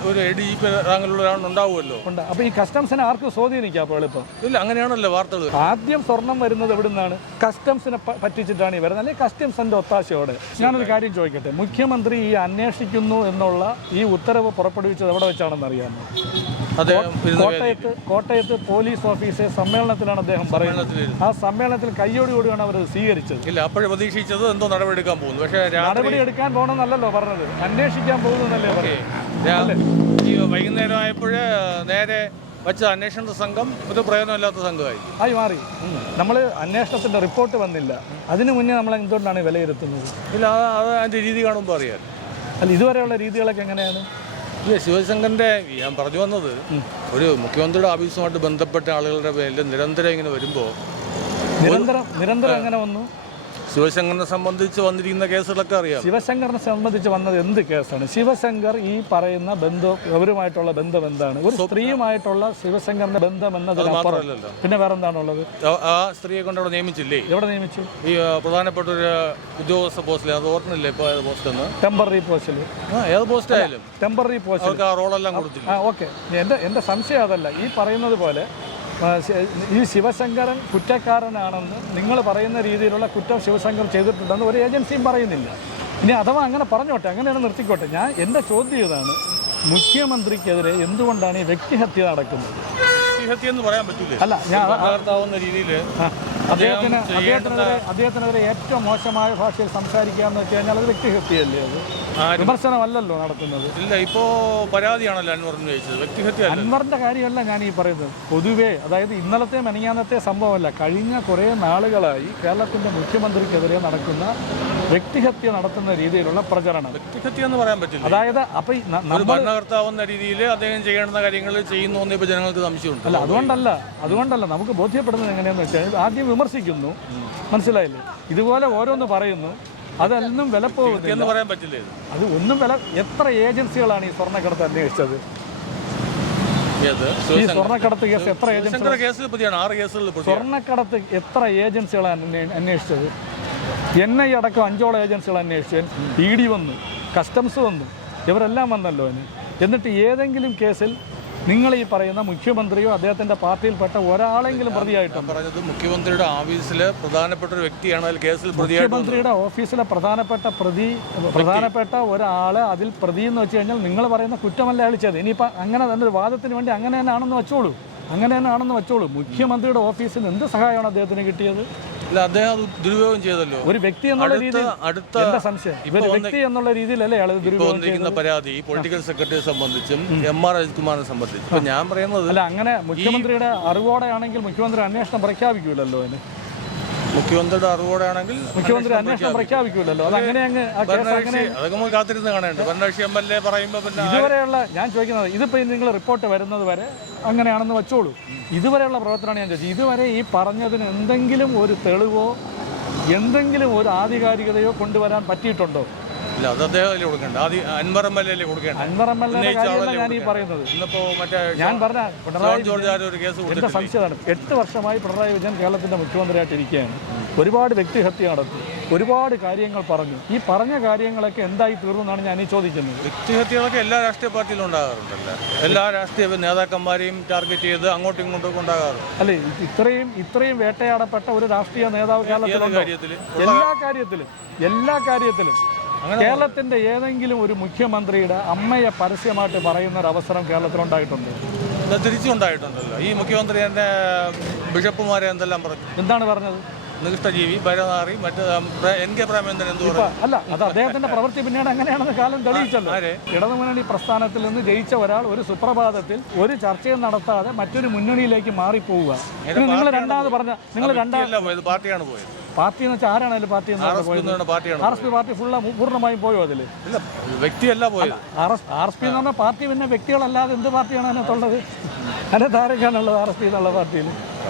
ഒരു ADGP റാങ്കിലുള്ള ഒരാളുണ്ടാവുമല്ലോ. ഉണ്ട്. അപ്പോൾ ഈ കസ്റ്റംസിനെ ആർക്കും സ്വാധീനിക്കാം അപ്പോൾ എളുപ്പം? ഇല്ല, അങ്ങനെയാണല്ലോ വാർത്തകൾ. ആദ്യം സ്വർണം വരുന്നത് എവിടെ നിന്നാണ്? കസ്റ്റംസിനെ പറ്റിച്ചിട്ടാണ് ഈ വരുന്നത്, അല്ലെങ്കിൽ കസ്റ്റംസിന്റെ ഒത്താശയോടെ. ഞാനൊരു കാര്യം ചോദിക്കട്ടെ, മുഖ്യമന്ത്രി ഈ അന്വേഷിക്കുന്നു എന്നുള്ള ഈ ഉത്തരവ് പുറപ്പെടുവിച്ചത് എവിടെ വെച്ചാണെന്ന് അറിയാമോ? കോട്ടയത്ത് പോലീസ് ഓഫീസ് സമ്മേളനത്തിലാണ് അദ്ദേഹം പറയുന്നത്. ആ സമ്മേളനത്തിൽ കയ്യോടുകൂടിയാണ് അവർ സ്വീകരിച്ചത്. ഇല്ല, അപ്പോഴേ പ്രതീക്ഷിച്ചത് എന്തോ നടപടി എടുക്കാൻ പോകുന്നു. പക്ഷേ നടപടി എടുക്കാൻ പോകണമെന്നല്ലോ പറഞ്ഞത്, അന്വേഷിക്കാൻ പോകുന്നല്ലേ പറഞ്ഞത്. ഈ വൈകുന്നേരം ആയപ്പോഴേ നേരെ വച്ച അന്വേഷണ സംഘം ഒരു പ്രയോജനമില്ലാത്ത സംഘമായി മാറി. നമ്മൾ അന്വേഷണത്തിന്റെ റിപ്പോർട്ട് വന്നില്ല, അതിനു മുന്നേ നമ്മൾ എന്തുകൊണ്ടാണ് വിലയിരുത്തുന്നത്? ഇല്ല, അത് അതിൻ്റെ രീതി കാണുമ്പോൾ അറിയാം. അല്ല, ഇതുവരെയുള്ള രീതികളൊക്കെ എങ്ങനെയാണ്? ഇല്ല, ശിവശങ്കറിൻ്റെ ഞാൻ പറഞ്ഞു വന്നത്, ഒരു മുഖ്യമന്ത്രിയുടെ ഓഫീസുമായിട്ട് ബന്ധപ്പെട്ട ആളുകളുടെ പേരിൽ നിരന്തരം ഇങ്ങനെ വരുമ്പോൾ നിരന്തരം എങ്ങനെ വന്നു? ശിവശങ്കറിനെ സംബന്ധിച്ച് വന്നിരിക്കുന്ന കേസുകളൊക്കെ അറിയാം. ശിവശങ്കറിനെ സംബന്ധിച്ച് വന്നത് എന്ത് കേസാണ്? ശിവശങ്കർ ഈ പറയുന്ന ബന്ധം, അവരുമായിട്ടുള്ള ബന്ധം എന്താണ്? ഒരു സ്ത്രീയുമായിട്ടുള്ള ശിവശങ്കറിന്റെ ബന്ധം എന്നതിനപ്പുറം മാത്രമല്ലല്ലോ. പിന്നെ വേറെ എന്താണുള്ളത്? ആ സ്ത്രീയെ കൊണ്ട് അവിടെ നിയമിച്ചില്ലേ? എവിടെ നിയമിച്ചു? ഈ പ്രധാനപ്പെട്ട ഒരു ഉദ്യോഗസ്ഥ പോസ്റ്റിൽ, അത് ഓർമ്മയില്ലേ ഇപ്പോൾ ഏത് പോസ്റ്റ് എന്ന്? ടെമ്പററി പോസ്റ്റിൽ. ഏത് പോസ്റ്റ് ആയാലും ടെമ്പററി പോസ്റ്റിൽ അവർക്ക് ആ റോളെല്ലാം കൊടുത്തില്ല. ഓക്കെ, എൻ്റെ സംശയം അതല്ല. ഈ പറയുന്നത് പോലെ ഈ ശിവശങ്കരൻ കുറ്റക്കാരനാണെന്ന് നിങ്ങൾ പറയുന്ന രീതിയിലുള്ള കുറ്റം ശിവശങ്കർ ചെയ്തിട്ടുണ്ടെന്ന് ഒരു ഏജൻസിയും പറയുന്നില്ല. ഇനി അഥവാ അങ്ങനെ പറഞ്ഞോട്ടെ, അങ്ങനെയാണ് നിർത്തിക്കോട്ടെ. എൻ്റെ ചോദ്യം ഇതാണ്, മുഖ്യമന്ത്രിക്കെതിരെ എന്തുകൊണ്ടാണ് ഈ വ്യക്തിഹത്യ നടക്കുന്നത്? വ്യക്തിഹത്യ എന്ന് പറയാൻ പറ്റില്ല. അല്ല, ഞാൻ പകർത്താവുന്ന രീതിയിൽ അദ്ദേഹത്തിനെതിരെ ഏറ്റവും മോശമായ ഭാഷയിൽ സംസാരിക്കുക എന്ന് വെച്ച് കഴിഞ്ഞാൽ അത് വ്യക്തിഹത്യയല്ലേ? അത് വിമർശനമല്ലല്ലോ നടത്തുന്നത്. ഇല്ല, ഇപ്പോൾ പരാതിയാണല്ലോ അൻവറിന് ചോദിച്ചത്, വ്യക്തിഹത്യ. അൻവറിന്റെ കാര്യമല്ല ഞാൻ ഈ പറയുന്നത്. പൊതുവേ, അതായത് ഇന്നലത്തെ മെനങ്ങാന്നത്തെ സംഭവമല്ല, കഴിഞ്ഞ കുറേ നാളുകളായി കേരളത്തിന്റെ മുഖ്യമന്ത്രിക്കെതിരെ നടക്കുന്ന വ്യക്തിഹത്യ നടത്തുന്ന രീതിയിലുള്ള പ്രചരണം. വ്യക്തിഹത്യ എന്ന് പറയാൻ പറ്റില്ല. അതായത് അപ്പൊ ഒരു ഭരണകർത്താവുന്ന രീതിയിൽ അദ്ദേഹം ചെയ്യേണ്ട കാര്യങ്ങൾ ചെയ്യുന്നു എന്ന് ഇപ്പോൾ ജനങ്ങൾക്ക് സംശയമുണ്ട്. അല്ല, അതുകൊണ്ടല്ല നമുക്ക് ബോധ്യപ്പെടുന്നത് എങ്ങനെയാന്ന് വെച്ചാൽ ആദ്യം വിമർശിക്കുന്നു, മനസ്സിലായില്ലേ? ഇതുപോലെ ഓരോന്ന് പറയുന്നു, അതൊന്നും വില പോകുന്നില്ല. പറയാൻ പറ്റില്ല. അത് ഒന്നും വില. എത്ര ഏജൻസികളാണ് ഈ സ്വർണ്ണക്കടത്ത് അന്വേഷിച്ചത്? ഈ സ്വർണ്ണക്കടത്ത് കേസ് എത്ര ഏജൻസികൾ? സ്വർണ്ണക്കടത്ത് എത്ര ഏജൻസികളാണ് അന്വേഷിച്ചത്? NIA അടക്കം 5ഓളം ഏജൻസികൾ അന്വേഷിച്ചു. ED വന്നു, കസ്റ്റംസ് വന്നു, ഇവരെല്ലാം വന്നല്ലോ. എന്നിട്ട് ഏതെങ്കിലും കേസിൽ നിങ്ങൾ ഈ പറയുന്ന മുഖ്യമന്ത്രിയോ അദ്ദേഹത്തിന്റെ പാർട്ടിയിൽപ്പെട്ട ഒരാളെങ്കിലും പ്രതിയായിട്ടുണ്ട്? പറഞ്ഞത് മുഖ്യമന്ത്രിയുടെ ഓഫീസിലെ പ്രധാനപ്പെട്ട ഒരു വ്യക്തിയാണ് അതിൽ കേസിൽ പ്രതിയായിട്ട്. മുഖ്യമന്ത്രിയുടെ ഓഫീസിലെ പ്രധാനപ്പെട്ട ഒരാള് അതിൽ പ്രതി എന്ന് വെച്ച് കഴിഞ്ഞാൽ നിങ്ങൾ പറയുന്ന കുറ്റമല്ല അയാൾ ചെയ്തത്. ഇനിയിപ്പോൾ അങ്ങനെ തന്നെ ഒരു വാദത്തിന് വേണ്ടി അങ്ങനെ തന്നെ ആണെന്ന് വെച്ചോളൂ. മുഖ്യമന്ത്രിയുടെ ഓഫീസിൽ എന്ത് സഹായമാണ് അദ്ദേഹത്തിന് കിട്ടിയത്? അല്ല, അദ്ദേഹം അത് ദുരുപയോഗം ചെയ്തല്ലോ. ഒരു വ്യക്തി എന്നുള്ള രീതിയിൽ എന്റെ സംശയം, ഒരു വ്യക്തി എന്നുള്ള രീതിയിലല്ലേ അയാൾ ദുരുപയോഗം ചെയ്യുന്നത്? പരാതി പൊളിറ്റിക്കൽ സെക്രട്ടറിയെ സംബന്ധിച്ചും MR അജിത്കുമാറിനെ സംബന്ധിച്ചും ഞാൻ പറയുന്നത്, അല്ല, അങ്ങനെ മുഖ്യമന്ത്രിയുടെ അറിവോടെ ആണെങ്കിൽ മുഖ്യമന്ത്രി അന്വേഷണം പ്രഖ്യാപിക്കൂലല്ലോ. മുഖ്യമന്ത്രിയുടെ അറിവോടെ ആണെങ്കിൽ മുഖ്യമന്ത്രി അന്വേഷണം പ്രഖ്യാപിക്കൂലല്ലോ. അതങ്ങനെ അതൊക്കെ കാത്തിരുന്ന് കാണേണ്ടത്. ഭരണകക്ഷി MLA പറയുമ്പോൾ പിന്നെ ഇതുവരെയുള്ള ഞാൻ ചോദിക്കുന്നത്, ഇതിപ്പോൾ നിങ്ങൾ റിപ്പോർട്ട് വരുന്നത് വരെ അങ്ങനെയാണെന്ന് വെച്ചോളൂ. ഇതുവരെയുള്ള പ്രവർത്തനമാണ് ഞാൻ ചോദിച്ചത്. ഇതുവരെ ഈ പറഞ്ഞതിന് എന്തെങ്കിലും ഒരു തെളിവോ എന്തെങ്കിലും ഒരു ആധികാരികതയോ കൊണ്ടുവരാൻ പറ്റിയിട്ടുണ്ടോ? ഇല്ല, അത് അദ്ദേഹം കൊടുക്കേണ്ട. അൻവർ MLA കൊടുക്കേണ്ട. അൻവർ MLA കാര്യമല്ല ഞാൻ ഈ പറയുന്നത്. ഞാൻ പറഞ്ഞ പിണറായി എന്റെ സംശയമാണ്. 8 വർഷമായി പിണറായി വിജയൻ കേരളത്തിന്റെ മുഖ്യമന്ത്രിയായിട്ട് ഇരിക്കുകയാണ്. ഒരുപാട് വ്യക്തിഹത്യ നടത്തി, ഒരുപാട് കാര്യങ്ങൾ പറഞ്ഞു. ഈ പറഞ്ഞ കാര്യങ്ങളൊക്കെ എന്തായി തീർന്നെന്നാണ് ഞാൻ ഈ ചോദിക്കുന്നത്. വ്യക്തിഹത്യകളൊക്കെ എല്ലാ രാഷ്ട്രീയ പാർട്ടിയിലും ഉണ്ടാകാറുണ്ടല്ലോ. എല്ലാ രാഷ്ട്രീയ നേതാക്കന്മാരെയും ടാർഗറ്റ് ചെയ്ത് അങ്ങോട്ടും ഇങ്ങോട്ടും ഉണ്ടാകാറുണ്ട്. അല്ലേ, ഇത്രയും വേട്ടയാടപ്പെട്ട ഒരു രാഷ്ട്രീയ നേതാവ് കേരളത്തിലുണ്ടോ? എല്ലാ കാര്യത്തിലും കേരളത്തിന്റെ ഏതെങ്കിലും ഒരു മുഖ്യമന്ത്രിയുടെ അമ്മയെ പരസ്യമായിട്ട് പറയുന്ന ഒരു അവസരം കേരളത്തിലുണ്ടായിട്ടുണ്ട്? തിരിച്ചുണ്ടായിട്ടുണ്ടല്ലോ. ഈ മുഖ്യമന്ത്രി തന്നെ ബിഷപ്പുമാരെ എന്തെല്ലാം പറഞ്ഞു? എന്താണ് പറഞ്ഞത്? നികൃഷ്ടജീവി, ഭരണാറി, മറ്റേ NK പ്രേമേന്ദ്രൻ എന്ത് പറഞ്ഞു? അല്ല, അത് അദ്ദേഹത്തിന്റെ പ്രവൃത്തി പിന്നീട് അങ്ങനെയാണെന്ന് കാലം തെളിയിച്ചല്ലോ. ഇടതുമുന്നണി പ്രസ്ഥാനത്തിൽ നിന്ന് ജയിച്ച ഒരാൾ ഒരു സുപ്രഭാതത്തിൽ ഒരു ചർച്ചയും നടത്താതെ മറ്റൊരു മുന്നണിയിലേക്ക് മാറിപ്പോവുക. നിങ്ങൾ രണ്ടാമത് പറഞ്ഞ പാർട്ടിയാണ് പോയത്. പാർട്ടി എന്ന് വെച്ചാൽ ആരാണ് അതിൽ പാർട്ടി RSP പാർട്ടി പൂർണ്ണമായും പോയോ? അതിൽ വ്യക്തിയല്ല പോയത്. RSP എന്ന് പറഞ്ഞാൽ പാർട്ടി, പിന്നെ വ്യക്തികളല്ലാതെ എന്ത് പാർട്ടിയാണ് അതിനകത്തുള്ളത്? അതിനകത്ത് ആരൊക്കെയാണുള്ളത് RSP എന്നുള്ള പാർട്ടിയിൽ?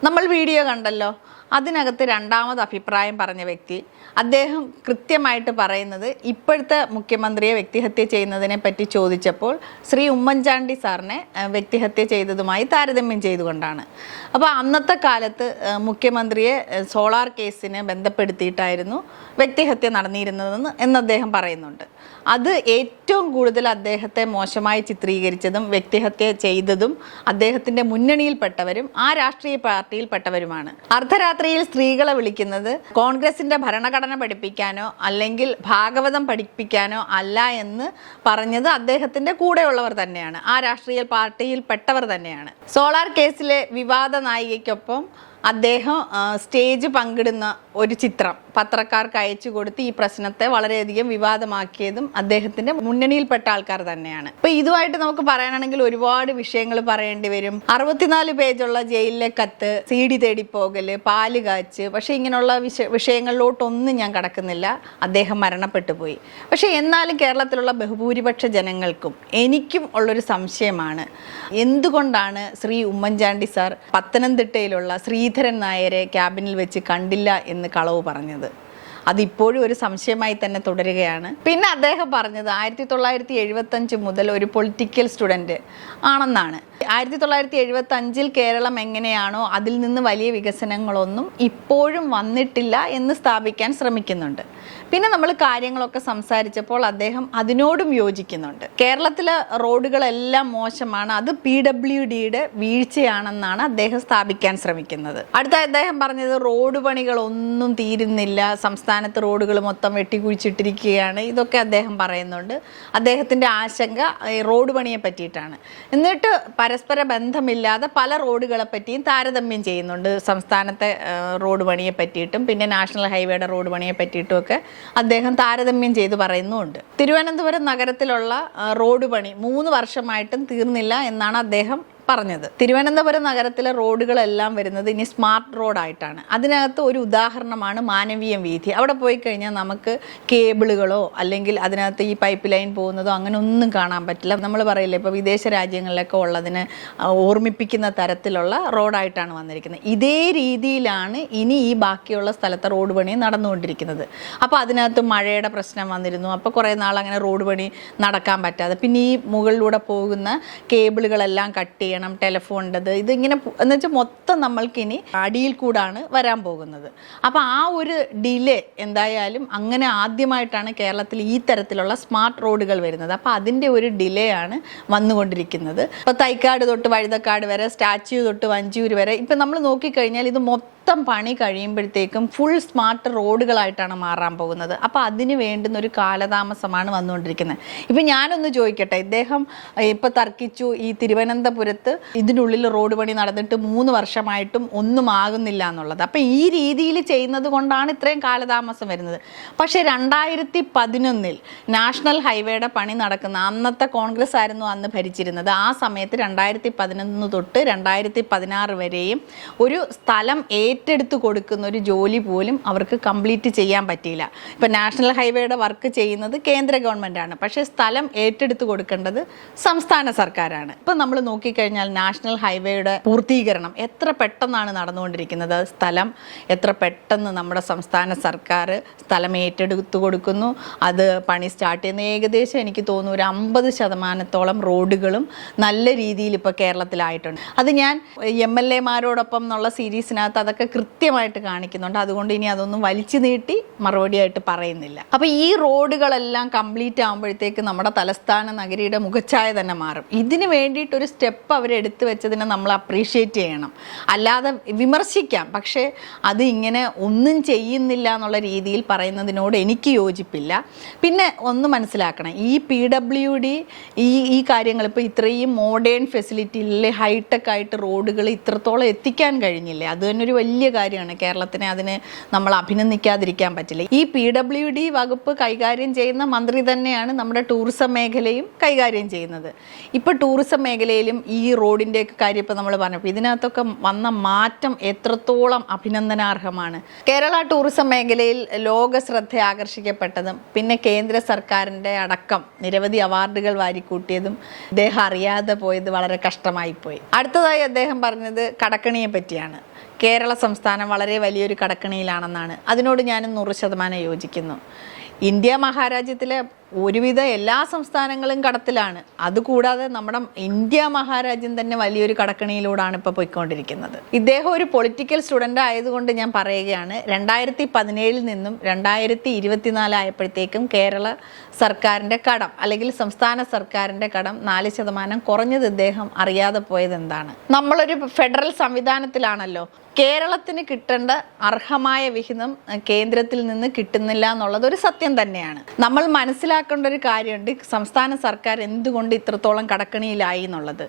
നമ്മൾ വീഡിയോ കണ്ടല്ലോ. അതിനകത്ത് രണ്ടാമത് അഭിപ്രായം പറഞ്ഞ വ്യക്തി അദ്ദേഹം കൃത്യമായിട്ട് പറയുന്നത്, ഇപ്പോഴത്തെ മുഖ്യമന്ത്രിയെ വ്യക്തിഹത്യ ചെയ്യുന്നതിനെ പറ്റി ചോദിച്ചപ്പോൾ ശ്രീ ഉമ്മൻചാണ്ടി സാറിനെ വ്യക്തിഹത്യ ചെയ്തതുമായി താരതമ്യം ചെയ്തുകൊണ്ടാണ്. അപ്പോൾ അന്നത്തെ കാലത്ത് മുഖ്യമന്ത്രിയെ സോളാർ കേസിന് ബന്ധപ്പെടുത്തിയിട്ടായിരുന്നു വ്യക്തിഹത്യ നടന്നിരുന്നതെന്ന് അദ്ദേഹം പറയുന്നുണ്ട്. അത് ഏറ്റവും കൂടുതൽ അദ്ദേഹത്തെ മോശമായി ചിത്രീകരിച്ചതും വ്യക്തിഹത്യ ചെയ്തതും അദ്ദേഹത്തിൻ്റെ മുന്നണിയിൽപ്പെട്ടവരും ആ രാഷ്ട്രീയ പാർട്ടിയിൽപ്പെട്ടവരുമാണ്. അർദ്ധരാത്രിയിൽ സ്ത്രീകളെ വിളിക്കുന്നത് കോൺഗ്രസിൻ്റെ ഭരണഘടന പഠിപ്പിക്കാനോ അല്ലെങ്കിൽ ഭാഗവതം പഠിപ്പിക്കാനോ അല്ല എന്ന് പറഞ്ഞത് അദ്ദേഹത്തിൻ്റെ കൂടെയുള്ളവർ തന്നെയാണ്, ആ രാഷ്ട്രീയ പാർട്ടിയിൽപ്പെട്ടവർ തന്നെയാണ്. സോളാർ കേസിലെ വിവാദ നായികയ്ക്കൊപ്പം അദ്ദേഹം സ്റ്റേജ് പങ്കിടുന്ന ഒരു ചിത്രം പത്രക്കാർക്ക് അയച്ചു കൊടുത്ത് ഈ പ്രശ്നത്തെ വളരെയധികം വിവാദമാക്കിയതും അദ്ദേഹത്തിന്റെ മുന്നണിയിൽപ്പെട്ട ആൾക്കാർ തന്നെയാണ്. ഇപ്പൊ ഇതുമായിട്ട് നമുക്ക് പറയാനാണെങ്കിൽ ഒരുപാട് വിഷയങ്ങൾ പറയേണ്ടി വരും. 64 പേജുള്ള ജയിലിലെ കത്ത്, CD തേടിപ്പോകല്, പാല് കാച്ച്, പക്ഷെ ഇങ്ങനെയുള്ള വിഷയങ്ങളിലോട്ടൊന്നും ഞാൻ കടക്കുന്നില്ല. അദ്ദേഹം മരണപ്പെട്ടു പോയി. പക്ഷെ എന്നാലും കേരളത്തിലുള്ള ബഹുഭൂരിപക്ഷ ജനങ്ങൾക്കും എനിക്കും ഉള്ളൊരു സംശയമാണ്, എന്തുകൊണ്ടാണ് ശ്രീ ഉമ്മൻചാണ്ടി സാർ പത്തനംതിട്ടയിലുള്ള ശ്രീധരൻ നായരെ ക്യാബിനിൽ വെച്ച് കണ്ടില്ല എന്ന് കളവ് പറഞ്ഞത്? അതിപ്പോഴും ഒരു സംശയമായി തന്നെ തുടരുകയാണ്. പിന്നെ അദ്ദേഹം പറഞ്ഞത് 1975 മുതൽ ഒരു പൊളിറ്റിക്കൽ സ്റ്റുഡൻറ്റ് ആണെന്നാണ്. 1975 കേരളം എങ്ങനെയാണോ അതിൽ നിന്ന് വലിയ വികസനങ്ങളൊന്നും ഇപ്പോഴും വന്നിട്ടില്ല എന്ന് സ്ഥാപിക്കാൻ ശ്രമിക്കുന്നുണ്ട്. പിന്നെ നമ്മൾ കാര്യങ്ങളൊക്കെ സംസാരിച്ചപ്പോൾ അദ്ദേഹം അതിനോടും യോജിക്കുന്നുണ്ട്. കേരളത്തിലെ റോഡുകളെല്ലാം മോശമാണ്, അത് PWDയുടെ വീഴ്ചയാണെന്നാണ് അദ്ദേഹം സ്ഥാപിക്കാൻ ശ്രമിക്കുന്നത്. അടുത്ത അദ്ദേഹം പറഞ്ഞത് റോഡ് പണികളൊന്നും തീരുന്നില്ല, സംസ്ഥാനത്ത് റോഡുകൾ മൊത്തം വെട്ടിക്കുഴിച്ചിട്ടിരിക്കുകയാണ്. ഇതൊക്കെ അദ്ദേഹം പറയുന്നുണ്ട്. അദ്ദേഹത്തിൻ്റെ ആശങ്ക റോഡ് പണിയെ പറ്റിയിട്ടാണ്. എന്നിട്ട് പരസ്പര ബന്ധമില്ലാതെ പല റോഡുകളെ പറ്റിയും താരതമ്യം ചെയ്യുന്നുണ്ട്. സംസ്ഥാനത്തെ റോഡ് പണിയെ പറ്റിയിട്ടും പിന്നെ നാഷണൽ ഹൈവേയുടെ റോഡ് പണിയെ പറ്റിയിട്ടും ഒക്കെ അദ്ദേഹം താരതമ്യം ചെയ്ത് പറയുന്നുമുണ്ട്. തിരുവനന്തപുരം നഗരത്തിലുള്ള റോഡ് പണി 3 വർഷമായിട്ടും തീർന്നില്ല എന്നാണ് അദ്ദേഹം പറഞ്ഞത്. തിരുവനന്തപുരം നഗരത്തിലെ റോഡുകളെല്ലാം വരുന്നത് ഇനി സ്മാർട്ട് റോഡായിട്ടാണ്. അതിനകത്ത് ഒരു ഉദാഹരണമാണ് മാനവീയം വീഥി. അവിടെ പോയി കഴിഞ്ഞാൽ നമുക്ക് കേബിളുകളോ അല്ലെങ്കിൽ അതിനകത്ത് ഈ പൈപ്പ് ലൈൻ പോകുന്നതോ അങ്ങനെ ഒന്നും കാണാൻ പറ്റില്ല. നമ്മൾ പറയില്ലേ ഇപ്പോൾ വിദേശ രാജ്യങ്ങളിലൊക്കെ ഉള്ളതിന് ഓർമ്മിപ്പിക്കുന്ന തരത്തിലുള്ള റോഡായിട്ടാണ് വന്നിരിക്കുന്നത്. ഇതേ രീതിയിലാണ് ഇനി ഈ ബാക്കിയുള്ള സ്ഥലത്തെ റോഡ് പണി നടന്നുകൊണ്ടിരിക്കുന്നത്. അപ്പോൾ അതിനകത്ത് മഴയുടെ പ്രശ്നം വന്നിരുന്നു. അപ്പോൾ കുറേ നാൾ അങ്ങനെ റോഡ് പണി നടക്കാൻ പറ്റാതെ പിന്നെ ഈ മുകളിലൂടെ പോകുന്ന കേബിളുകളെല്ലാം കട്ട് ചെയ്യണം, ടെലിഫോണിൻ്റെത്, ഇതിങ്ങനെ എന്ന് വെച്ചാൽ മൊത്തം നമ്മൾക്കിനി അടിയിൽ കൂടാണ് വരാൻ പോകുന്നത്. അപ്പോൾ ആ ഒരു ഡിലേ എന്തായാലും അങ്ങനെ ആദ്യമായിട്ടാണ് കേരളത്തിൽ ഈ തരത്തിലുള്ള സ്മാർട്ട് റോഡുകൾ വരുന്നത്. അപ്പോൾ അതിൻ്റെ ഒരു ഡിലേ ആണ് വന്നുകൊണ്ടിരിക്കുന്നത്. ഇപ്പോൾ തൈക്കാട് തൊട്ട് വഴുതക്കാട് വരെ, സ്റ്റാച്യു തൊട്ട് വഞ്ചൂർ വരെ ഇപ്പം നമ്മൾ നോക്കിക്കഴിഞ്ഞാൽ ഇത് മൊത്തം പണി കഴിയുമ്പോഴത്തേക്കും ഫുൾ സ്മാർട്ട് റോഡുകളായിട്ടാണ് മാറാൻ പോകുന്നത്. അപ്പോൾ അതിന് വേണ്ടുന്ന ഒരു കാലതാമസമാണ് വന്നുകൊണ്ടിരിക്കുന്നത്. ഇപ്പം ഞാനൊന്ന് ചോദിക്കട്ടെ, ഇദ്ദേഹം ഇപ്പോൾ തർക്കിച്ചു ഈ തിരുവനന്തപുരത്ത് ഇതിനുള്ളിൽ റോഡ് പണി നടന്നിട്ട് 3 വർഷമായിട്ടും ഒന്നും ആകുന്നില്ല എന്നുള്ളത്. അപ്പം ഈ രീതിയിൽ ചെയ്യുന്നത് കൊണ്ടാണ് ഇത്രയും കാലതാമസം വരുന്നത്. പക്ഷേ 2011 നാഷണൽ ഹൈവേയുടെ പണി നടക്കുന്ന അന്നത്തെ കോൺഗ്രസ് ആയിരുന്നു അന്ന് ഭരിച്ചിരുന്നത്. ആ സമയത്ത് 2011 തൊട്ട് 2016 വരെയും ഒരു സ്ഥലം ഏറ്റെടുത്ത് കൊടുക്കുന്ന ഒരു ജോലി പോലും അവർക്ക് കംപ്ലീറ്റ് ചെയ്യാൻ പറ്റിയില്ല. ഇപ്പം നാഷണൽ ഹൈവേയുടെ വർക്ക് ചെയ്യുന്നത് കേന്ദ്ര ഗവൺമെൻറ്റാണ്, പക്ഷേ സ്ഥലം ഏറ്റെടുത്ത് കൊടുക്കേണ്ടത് സംസ്ഥാന സർക്കാരാണ്. ഇപ്പം നമ്മൾ നോക്കിക്കഴിഞ്ഞാൽ നാഷണൽ ഹൈവേയുടെ പൂർത്തീകരണം എത്ര പെട്ടെന്നാണ് നടന്നുകൊണ്ടിരിക്കുന്നത്. സ്ഥലം എത്ര പെട്ടെന്ന് നമ്മുടെ സംസ്ഥാന സർക്കാർ സ്ഥലം ഏറ്റെടുത്ത് കൊടുക്കുന്നു, അത് പണി സ്റ്റാർട്ട് ചെയ്യുന്ന ഏകദേശം എനിക്ക് തോന്നുന്നു ഒരു 50% റോഡുകളും നല്ല രീതിയിൽ ഇപ്പോൾ കേരളത്തിലായിട്ടുണ്ട്. അത് ഞാൻ MLA-മാരോടൊപ്പം എന്നുള്ള സീരീസിനകത്ത് അതൊക്കെ കൃത്യമായിട്ട് കാണിക്കുന്നുണ്ട്. അതുകൊണ്ട് ഇനി അതൊന്നും വലിച്ചു നീട്ടി മറുപടിയായിട്ട് പറയുന്നില്ല. അപ്പോൾ ഈ റോഡുകളെല്ലാം കംപ്ലീറ്റ് ആകുമ്പോഴത്തേക്ക് നമ്മുടെ തലസ്ഥാന നഗരിയുടെ മുഖച്ഛായ തന്നെ മാറും. ഇതിന് വേണ്ടിയിട്ടൊരു സ്റ്റെപ്പ് അവരെടുത്ത് വെച്ചതിനെ നമ്മൾ അപ്രീഷിയേറ്റ് ചെയ്യണം. അല്ലാതെ വിമർശിക്കാം, പക്ഷേ അത് ഇങ്ങനെ ഒന്നും ചെയ്യുന്നില്ല എന്നുള്ള രീതിയിൽ പറയുന്നതിനോട് എനിക്ക് യോജിപ്പില്ല. പിന്നെ ഒന്ന് മനസ്സിലാക്കണം, ഈ PWD ഈ കാര്യങ്ങൾ ഇപ്പോൾ ഇത്രയും മോഡേൺ ഫെസിലിറ്റിയിൽ ഹൈടെക് ആയിട്ട് റോഡുകൾ ഇത്രത്തോളം എത്തിക്കാൻ കഴിഞ്ഞില്ലേ, അത് തന്നെ ഒരു വലിയ കാര്യമാണ്. കേരളത്തിനെ അതിന് നമ്മൾ അഭിനന്ദിക്കാതിരിക്കാൻ പറ്റില്ല. ഈ PWD വകുപ്പ് കൈകാര്യം ചെയ്യുന്ന മന്ത്രി തന്നെയാണ് നമ്മുടെ ടൂറിസം മേഖലയും കൈകാര്യം ചെയ്യുന്നത്. ഇപ്പോൾ ടൂറിസം മേഖലയിലും ഈ റോഡിൻ്റെയൊക്കെ കാര്യം ഇപ്പോൾ നമ്മൾ പറഞ്ഞപ്പോൾ ഇതിനകത്തൊക്കെ വന്ന മാറ്റം എത്രത്തോളം അഭിനന്ദനാർഹമാണ്. കേരള ടൂറിസം മേഖലയിൽ ലോക ശ്രദ്ധ ആകർഷിക്കപ്പെട്ടതും പിന്നെ കേന്ദ്ര സർക്കാരിൻ്റെ അടക്കം നിരവധി അവാർഡുകൾ വാരിക്കൂട്ടിയതും ഇദ്ദേഹം അറിയാതെ പോയത് വളരെ കഷ്ടമായിപ്പോയി. അടുത്തതായി അദ്ദേഹം പറഞ്ഞത് കടക്കണിയെ പറ്റിയാണ്. കേരള സംസ്ഥാനം വളരെ വലിയൊരു കടക്കണിയിലാണെന്നാണ്. അതിനോട് ഞാൻ 100% യോജിക്കുന്നു. ഇന്ത്യ മഹാരാജ്യത്തിലെ ഒരുവിധ എല്ലാ സംസ്ഥാനങ്ങളും കടത്തിലാണ്. അതുകൂടാതെ നമ്മുടെ ഇന്ത്യ മഹാരാജ്യം തന്നെ വലിയൊരു കടക്കണിയിലൂടെയാണ് ഇപ്പോൾ പോയിക്കൊണ്ടിരിക്കുന്നത്. ഇദ്ദേഹം ഒരു പൊളിറ്റിക്കൽ സ്റ്റുഡൻ്റ് ആയതുകൊണ്ട് ഞാൻ പറയുകയാണ്, 2017 നിന്നും 2024 ആയപ്പോഴത്തേക്കും കേരള സർക്കാരിൻ്റെ കടം അല്ലെങ്കിൽ സംസ്ഥാന സർക്കാരിൻ്റെ കടം 4% കുറഞ്ഞത് ഇദ്ദേഹം അറിയാതെ പോയത് എന്താണ്? നമ്മളൊരു ഫെഡറൽ സംവിധാനത്തിലാണല്ലോ. കേരളത്തിന് കിട്ടേണ്ട അർഹമായ വിഹിതം കേന്ദ്രത്തിൽ നിന്ന് കിട്ടുന്നില്ല എന്നുള്ളത് ഒരു സത്യം തന്നെയാണ്. നമ്മൾ മനസ്സിലാക്കേണ്ട ഒരു കാര്യമുണ്ട്, സംസ്ഥാന സർക്കാർ എന്തുകൊണ്ട് ഇത്രത്തോളം കടക്കണിയിലായി എന്നുള്ളത്.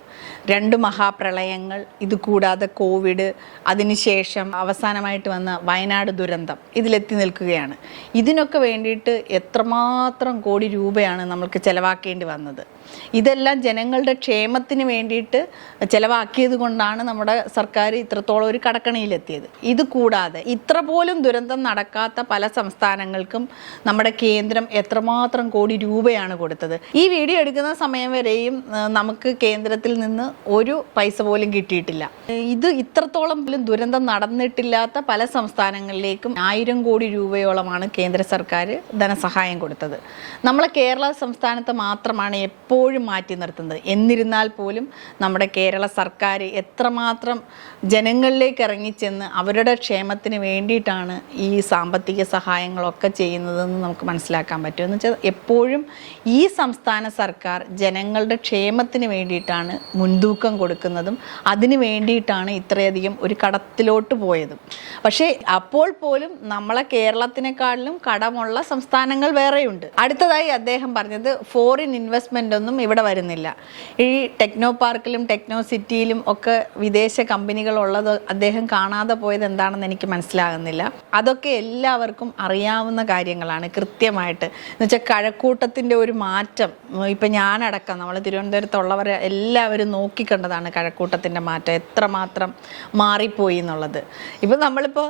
2 മഹാപ്രളയങ്ങൾ, ഇതുകൂടാതെ കോവിഡ്, അതിനുശേഷം അവസാനമായിട്ട് വന്ന വയനാട് ദുരന്തം ഇതിലെത്തി നിൽക്കുകയാണ്. ഇതിനൊക്കെ വേണ്ടിയിട്ട് എത്രമാത്രം കോടി രൂപയാണ് നമ്മൾക്ക് ചെലവാക്കേണ്ടി വന്നത്. ഇതെല്ലാം ജനങ്ങളുടെ ക്ഷേമത്തിന് വേണ്ടിയിട്ട് ചിലവാക്കിയത് കൊണ്ടാണ് നമ്മുടെ സർക്കാർ ഇത്രത്തോളം ഒരു കടക്കണിയിലെത്തിയത്. ഇത് കൂടാതെ ഇത്ര പോലും ദുരന്തം നടക്കാത്ത പല സംസ്ഥാനങ്ങൾക്കും നമ്മുടെ കേന്ദ്രം എത്രമാത്രം കോടി രൂപയാണ് കൊടുത്തത്. ഈ വീഡിയോ എടുക്കുന്ന സമയം വരെയും നമുക്ക് കേന്ദ്രത്തിൽ നിന്ന് ഒരു പൈസ പോലും കിട്ടിയിട്ടില്ല. ഇത് ഇത്രത്തോളം ദുരന്തം നടന്നിട്ടില്ലാത്ത പല സംസ്ഥാനങ്ങളിലേക്കും 1000 കോടി രൂപയോളമാണ് കേന്ദ്ര സർക്കാർ ധനസഹായം കൊടുത്തത്. നമ്മളെ കേരള സംസ്ഥാനത്ത് മാത്രമാണ് എപ്പോഴും മാറ്റി നിർത്തുന്നത്. എന്നിരുന്നാൽ പോലും നമ്മുടെ കേരള സർക്കാർ എത്രമാത്രം ജനങ്ങളിലേക്ക് ഇറങ്ങിച്ചെന്ന് അവരുടെ ക്ഷേമത്തിന് വേണ്ടിയിട്ടാണ് ഈ സാമ്പത്തിക സഹായങ്ങളൊക്കെ ചെയ്യുന്നതെന്ന് നമുക്ക് മനസ്സിലാക്കാൻ പറ്റും. എന്ന് വെച്ചാൽ എപ്പോഴും ഈ സംസ്ഥാന സർക്കാർ ജനങ്ങളുടെ ക്ഷേമത്തിന് വേണ്ടിയിട്ടാണ് മുൻതൂക്കം കൊടുക്കുന്നതും അതിന് വേണ്ടിയിട്ടാണ് ഇത്രയധികം ഒരു കടത്തിലോട്ട് പോയതും. പക്ഷേ അപ്പോൾ പോലും നമ്മളെ കേരളത്തിനെക്കാളിലും കടമുള്ള സംസ്ഥാനങ്ങൾ വേറെയുണ്ട്. അടുത്തതായി അദ്ദേഹം പറഞ്ഞത് ഫോറിൻ ഇൻവെസ്റ്റ്മെൻ്റ് ഒന്നും ഇവിടെ വരുന്നില്ല. ഈ ടെക്നോ പാർക്കിലും ടെക്നോ സിറ്റിയിലും ഒക്കെ വിദേശ കമ്പനികളുള്ളത് അദ്ദേഹം കാണാതെ പോയത് എന്താണെന്ന് എനിക്ക് മനസ്സിലാകുന്നില്ല. അതൊക്കെ എല്ലാവർക്കും അറിയാവുന്ന കാര്യങ്ങളാണ് കൃത്യമായിട്ട്. എന്ന് വെച്ചാൽ കഴക്കൂട്ടത്തിൻ്റെ ഒരു മാറ്റം ഇപ്പം ഞാനടക്കം നമ്മൾ തിരുവനന്തപുരത്തുള്ളവർ എല്ലാവരും നോക്കിക്കണ്ടതാണ് കഴക്കൂട്ടത്തിൻ്റെ മാറ്റം എത്രമാത്രം മാറിപ്പോയി എന്നുള്ളത്. ഇപ്പം നമ്മളിപ്പോൾ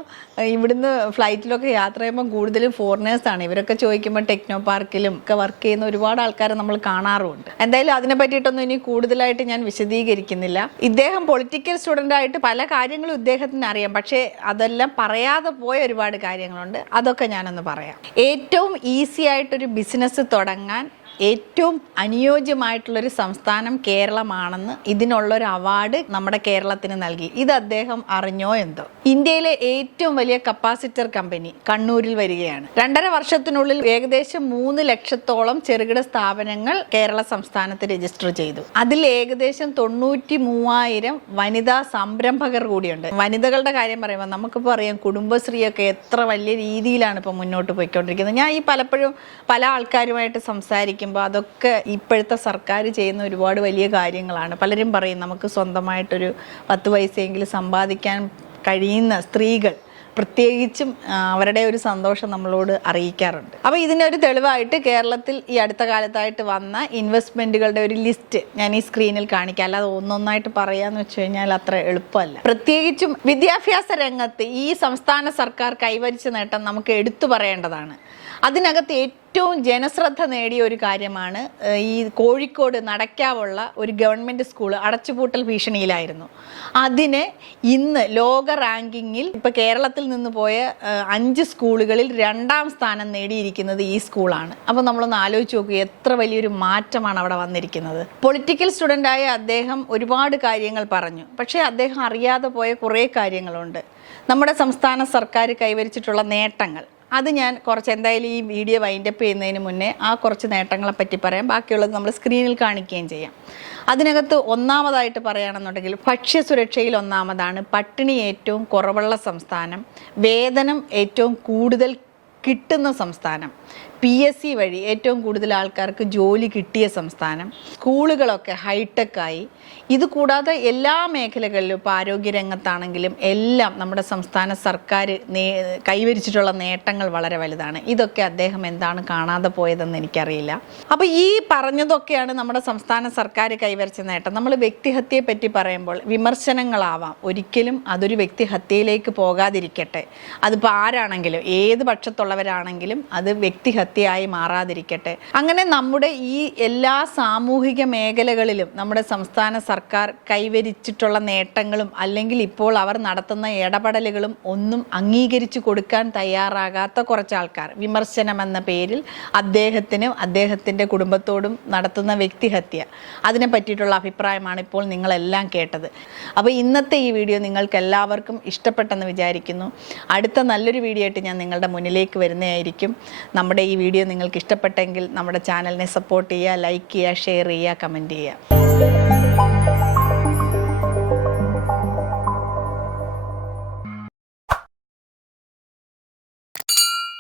ഇവിടുന്ന് ഫ്ലൈറ്റിലൊക്കെ യാത്ര ചെയ്യുമ്പോൾ കൂടുതലും ഫോറിനേഴ്സാണ്. ഇവരൊക്കെ ചോദിക്കുമ്പോൾ ടെക്നോ പാർക്കിലും ഒക്കെ വർക്ക് ചെയ്യുന്ന ഒരുപാട് ആൾക്കാരെ നമ്മൾ കാണാറുമുണ്ട്. എന്തായാലും അതിനെ പറ്റിയിട്ടൊന്നും ഇനി കൂടുതലായിട്ട് ഞാൻ വിശദീകരിക്കുന്നില്ല. ഇദ്ദേഹം പൊളിറ്റിക്കൽ സ്റ്റുഡൻ്റായിട്ട് പല കാര്യങ്ങളും ഇദ്ദേഹത്തിന് അറിയാം. പക്ഷേ അതെല്ലാം പറയാതെ പോയ ഒരുപാട് കാര്യങ്ങളുണ്ട്. അതൊക്കെ ഞാനൊന്ന് പറയാം. ഏറ്റവും ഈസി ആയിട്ടൊരു ബിസിനസ് തുടങ്ങാൻ ഏറ്റവും അനുയോജ്യമായിട്ടുള്ളൊരു സംസ്ഥാനം കേരളമാണെന്ന് ഇതിനുള്ളൊരു അവാർഡ് നമ്മുടെ കേരളത്തിന് നൽകി. ഇത് അദ്ദേഹം അറിഞ്ഞോ എന്തോ. ഇന്ത്യയിലെ ഏറ്റവും വലിയ കപ്പാസിറ്റർ കമ്പനി കണ്ണൂരിൽ വരികയാണ്. 2.5 വർഷത്തിനുള്ളിൽ ഏകദേശം 3 ലക്ഷത്തോളം ചെറുകിട സ്ഥാപനങ്ങൾ കേരള സംസ്ഥാനത്ത് രജിസ്റ്റർ ചെയ്തു. അതിൽ ഏകദേശം 93,000 വനിതാ സംരംഭകർ കൂടിയുണ്ട്. വനിതകളുടെ കാര്യം പറയുമ്പോൾ നമുക്കിപ്പോൾ അറിയാം കുടുംബശ്രീയൊക്കെ എത്ര വലിയ രീതിയിലാണ് ഇപ്പോൾ മുന്നോട്ട് പോയിക്കൊണ്ടിരിക്കുന്നത്. ഞാൻ ഈ പലപ്പോഴും പല ആൾക്കാരുമായിട്ട് സംസാരിക്കും അതൊക്കെ ഇപ്പോഴത്തെ സർക്കാർ ചെയ്യുന്ന ഒരുപാട് വലിയ കാര്യങ്ങളാണ്. പലരും പറയും നമുക്ക് സ്വന്തമായിട്ടൊരു 10 പൈസയെങ്കിലും സമ്പാദിക്കാൻ കഴിയുന്ന സ്ത്രീകൾ പ്രത്യേകിച്ചും അവരുടെ ഒരു സന്തോഷം നമ്മളോട് അറിയിക്കാറുണ്ട്. അപ്പോൾ ഇതിനൊരു തെളിവായിട്ട് കേരളത്തിൽ ഈ അടുത്ത കാലത്തായിട്ട് വന്ന ഇൻവെസ്റ്റ്മെൻറ്റുകളുടെ ഒരു ലിസ്റ്റ് ഞാൻ ഈ സ്ക്രീനിൽ കാണിക്കാം. അല്ലാതെ ഒന്നൊന്നായിട്ട് പറയാമെന്ന് വെച്ച് കഴിഞ്ഞാൽ അത്ര എളുപ്പമല്ല. പ്രത്യേകിച്ചും വിദ്യാഭ്യാസ രംഗത്ത് ഈ സംസ്ഥാന സർക്കാർ കൈവരിച്ച നേട്ടം നമുക്ക് എടുത്തു പറയേണ്ടതാണ്. അതിനകത്ത് ഏറ്റവും ജനശ്രദ്ധ നേടിയ ഒരു കാര്യമാണ് ഈ കോഴിക്കോട് നടക്കാവുള്ള ഒരു ഗവൺമെൻറ് സ്കൂൾ അടച്ചുപൂട്ടൽ ഭീഷണിയിലായിരുന്നു. അതിന് ഇന്ന് ലോക റാങ്കിങ്ങിൽ ഇപ്പോൾ കേരളത്തിൽ നിന്ന് പോയ 5 സ്കൂളുകളിൽ 2ാം സ്ഥാനം നേടിയിരിക്കുന്നത് ഈ സ്കൂളാണ്. അപ്പോൾ നമ്മളൊന്ന് ആലോചിച്ച് നോക്കുക എത്ര വലിയൊരു മാറ്റമാണ് അവിടെ വന്നിരിക്കുന്നത്. പൊളിറ്റിക്കൽ സ്റ്റുഡൻ്റായ അദ്ദേഹം ഒരുപാട് കാര്യങ്ങൾ പറഞ്ഞു. പക്ഷേ അദ്ദേഹം അറിയാതെ പോയ കുറേ കാര്യങ്ങളുണ്ട്. നമ്മുടെ സംസ്ഥാന സർക്കാർ കൈവരിച്ചിട്ടുള്ള നേട്ടങ്ങൾ അത് ഞാൻ കുറച്ച് എന്തായാലും ഈ വീഡിയോ വൈൻഡപ്പ് ചെയ്യുന്നതിന് മുന്നേ ആ കുറച്ച് നേട്ടങ്ങളെ പറ്റി പറയാം. ബാക്കിയുള്ളത് നമ്മൾ സ്ക്രീനിൽ കാണിക്കുകയും ചെയ്യാം. അതിനകത്ത് ഒന്നാമതായിട്ട് പറയുകയാണെന്നുണ്ടെങ്കിൽ ഭക്ഷ്യസുരക്ഷയിൽ ഒന്നാമതാണ്. പട്ടിണി ഏറ്റവും കുറവുള്ള സംസ്ഥാനം. വേതനം ഏറ്റവും കൂടുതൽ കിട്ടുന്ന സംസ്ഥാനം. PSC വഴി ഏറ്റവും കൂടുതൽ ആൾക്കാർക്ക് ജോലി കിട്ടിയ സംസ്ഥാനം. സ്കൂളുകളൊക്കെ ഹൈടെക്കായി. ഇതുകൂടാതെ എല്ലാ മേഖലകളിലും ഇപ്പോൾ ആരോഗ്യരംഗത്താണെങ്കിലും എല്ലാം നമ്മുടെ സംസ്ഥാന സർക്കാർ കൈവരിച്ചിട്ടുള്ള നേട്ടങ്ങൾ വളരെ വലുതാണ്. ഇതൊക്കെ അദ്ദേഹം എന്താണ് കാണാതെ പോയതെന്ന് എനിക്കറിയില്ല. അപ്പോൾ ഈ പറഞ്ഞതൊക്കെയാണ് നമ്മുടെ സംസ്ഥാന സർക്കാർ കൈവരിച്ച നേട്ടം. നമ്മൾ വ്യക്തിഹത്യയെ പറ്റി പറയുമ്പോൾ വിമർശനങ്ങളാവാം. ഒരിക്കലും അതൊരു വ്യക്തിഹത്യയിലേക്ക് പോകാതിരിക്കട്ടെ. അതിപ്പോൾ ആരാണെങ്കിലും ഏത് പക്ഷത്തുള്ളവരാണെങ്കിലും അത് വ്യക്തിഹത്യയായി മാറാതിരിക്കട്ടെ. അങ്ങനെ നമ്മുടെ ഈ എല്ലാ സാമൂഹിക മേഖലകളിലും നമ്മുടെ സംസ്ഥാന സർക്കാർ കൈവരിച്ചിട്ടുള്ള നേട്ടങ്ങളും അല്ലെങ്കിൽ ഇപ്പോൾ അവർ നടത്തുന്ന ഇടപെടലുകളും ഒന്നും അംഗീകരിച്ചു കൊടുക്കാൻ തയ്യാറാകാത്ത കുറച്ച് ആൾക്കാർ വിമർശനം എന്ന പേരിൽ അദ്ദേഹത്തിനും അദ്ദേഹത്തിൻ്റെ കുടുംബത്തോടും നടത്തുന്ന വ്യക്തിഹത്യ അതിനെ പറ്റിയിട്ടുള്ള അഭിപ്രായമാണ് ഇപ്പോൾ നിങ്ങളെല്ലാം കേട്ടത്. അപ്പോൾ ഇന്നത്തെ ഈ വീഡിയോ നിങ്ങൾക്ക് എല്ലാവർക്കും ഇഷ്ടപ്പെട്ടെന്ന് വിചാരിക്കുന്നു. അടുത്ത നല്ലൊരു വീഡിയോ ആയിട്ട് ഞാൻ നിങ്ങളുടെ മുന്നിലേക്ക് വരുന്നതായിരിക്കും. നമ്മുടെ ഈ വീഡിയോ നിങ്ങൾക്ക് ഇഷ്ടപ്പെട്ടെങ്കിൽ നമ്മുടെ ചാനലിനെ സപ്പോർട്ട് ചെയ്യുക, ലൈക്ക് ചെയ്യുക, ഷെയർ ചെയ്യുക, കമൻറ്റ് ചെയ്യുക.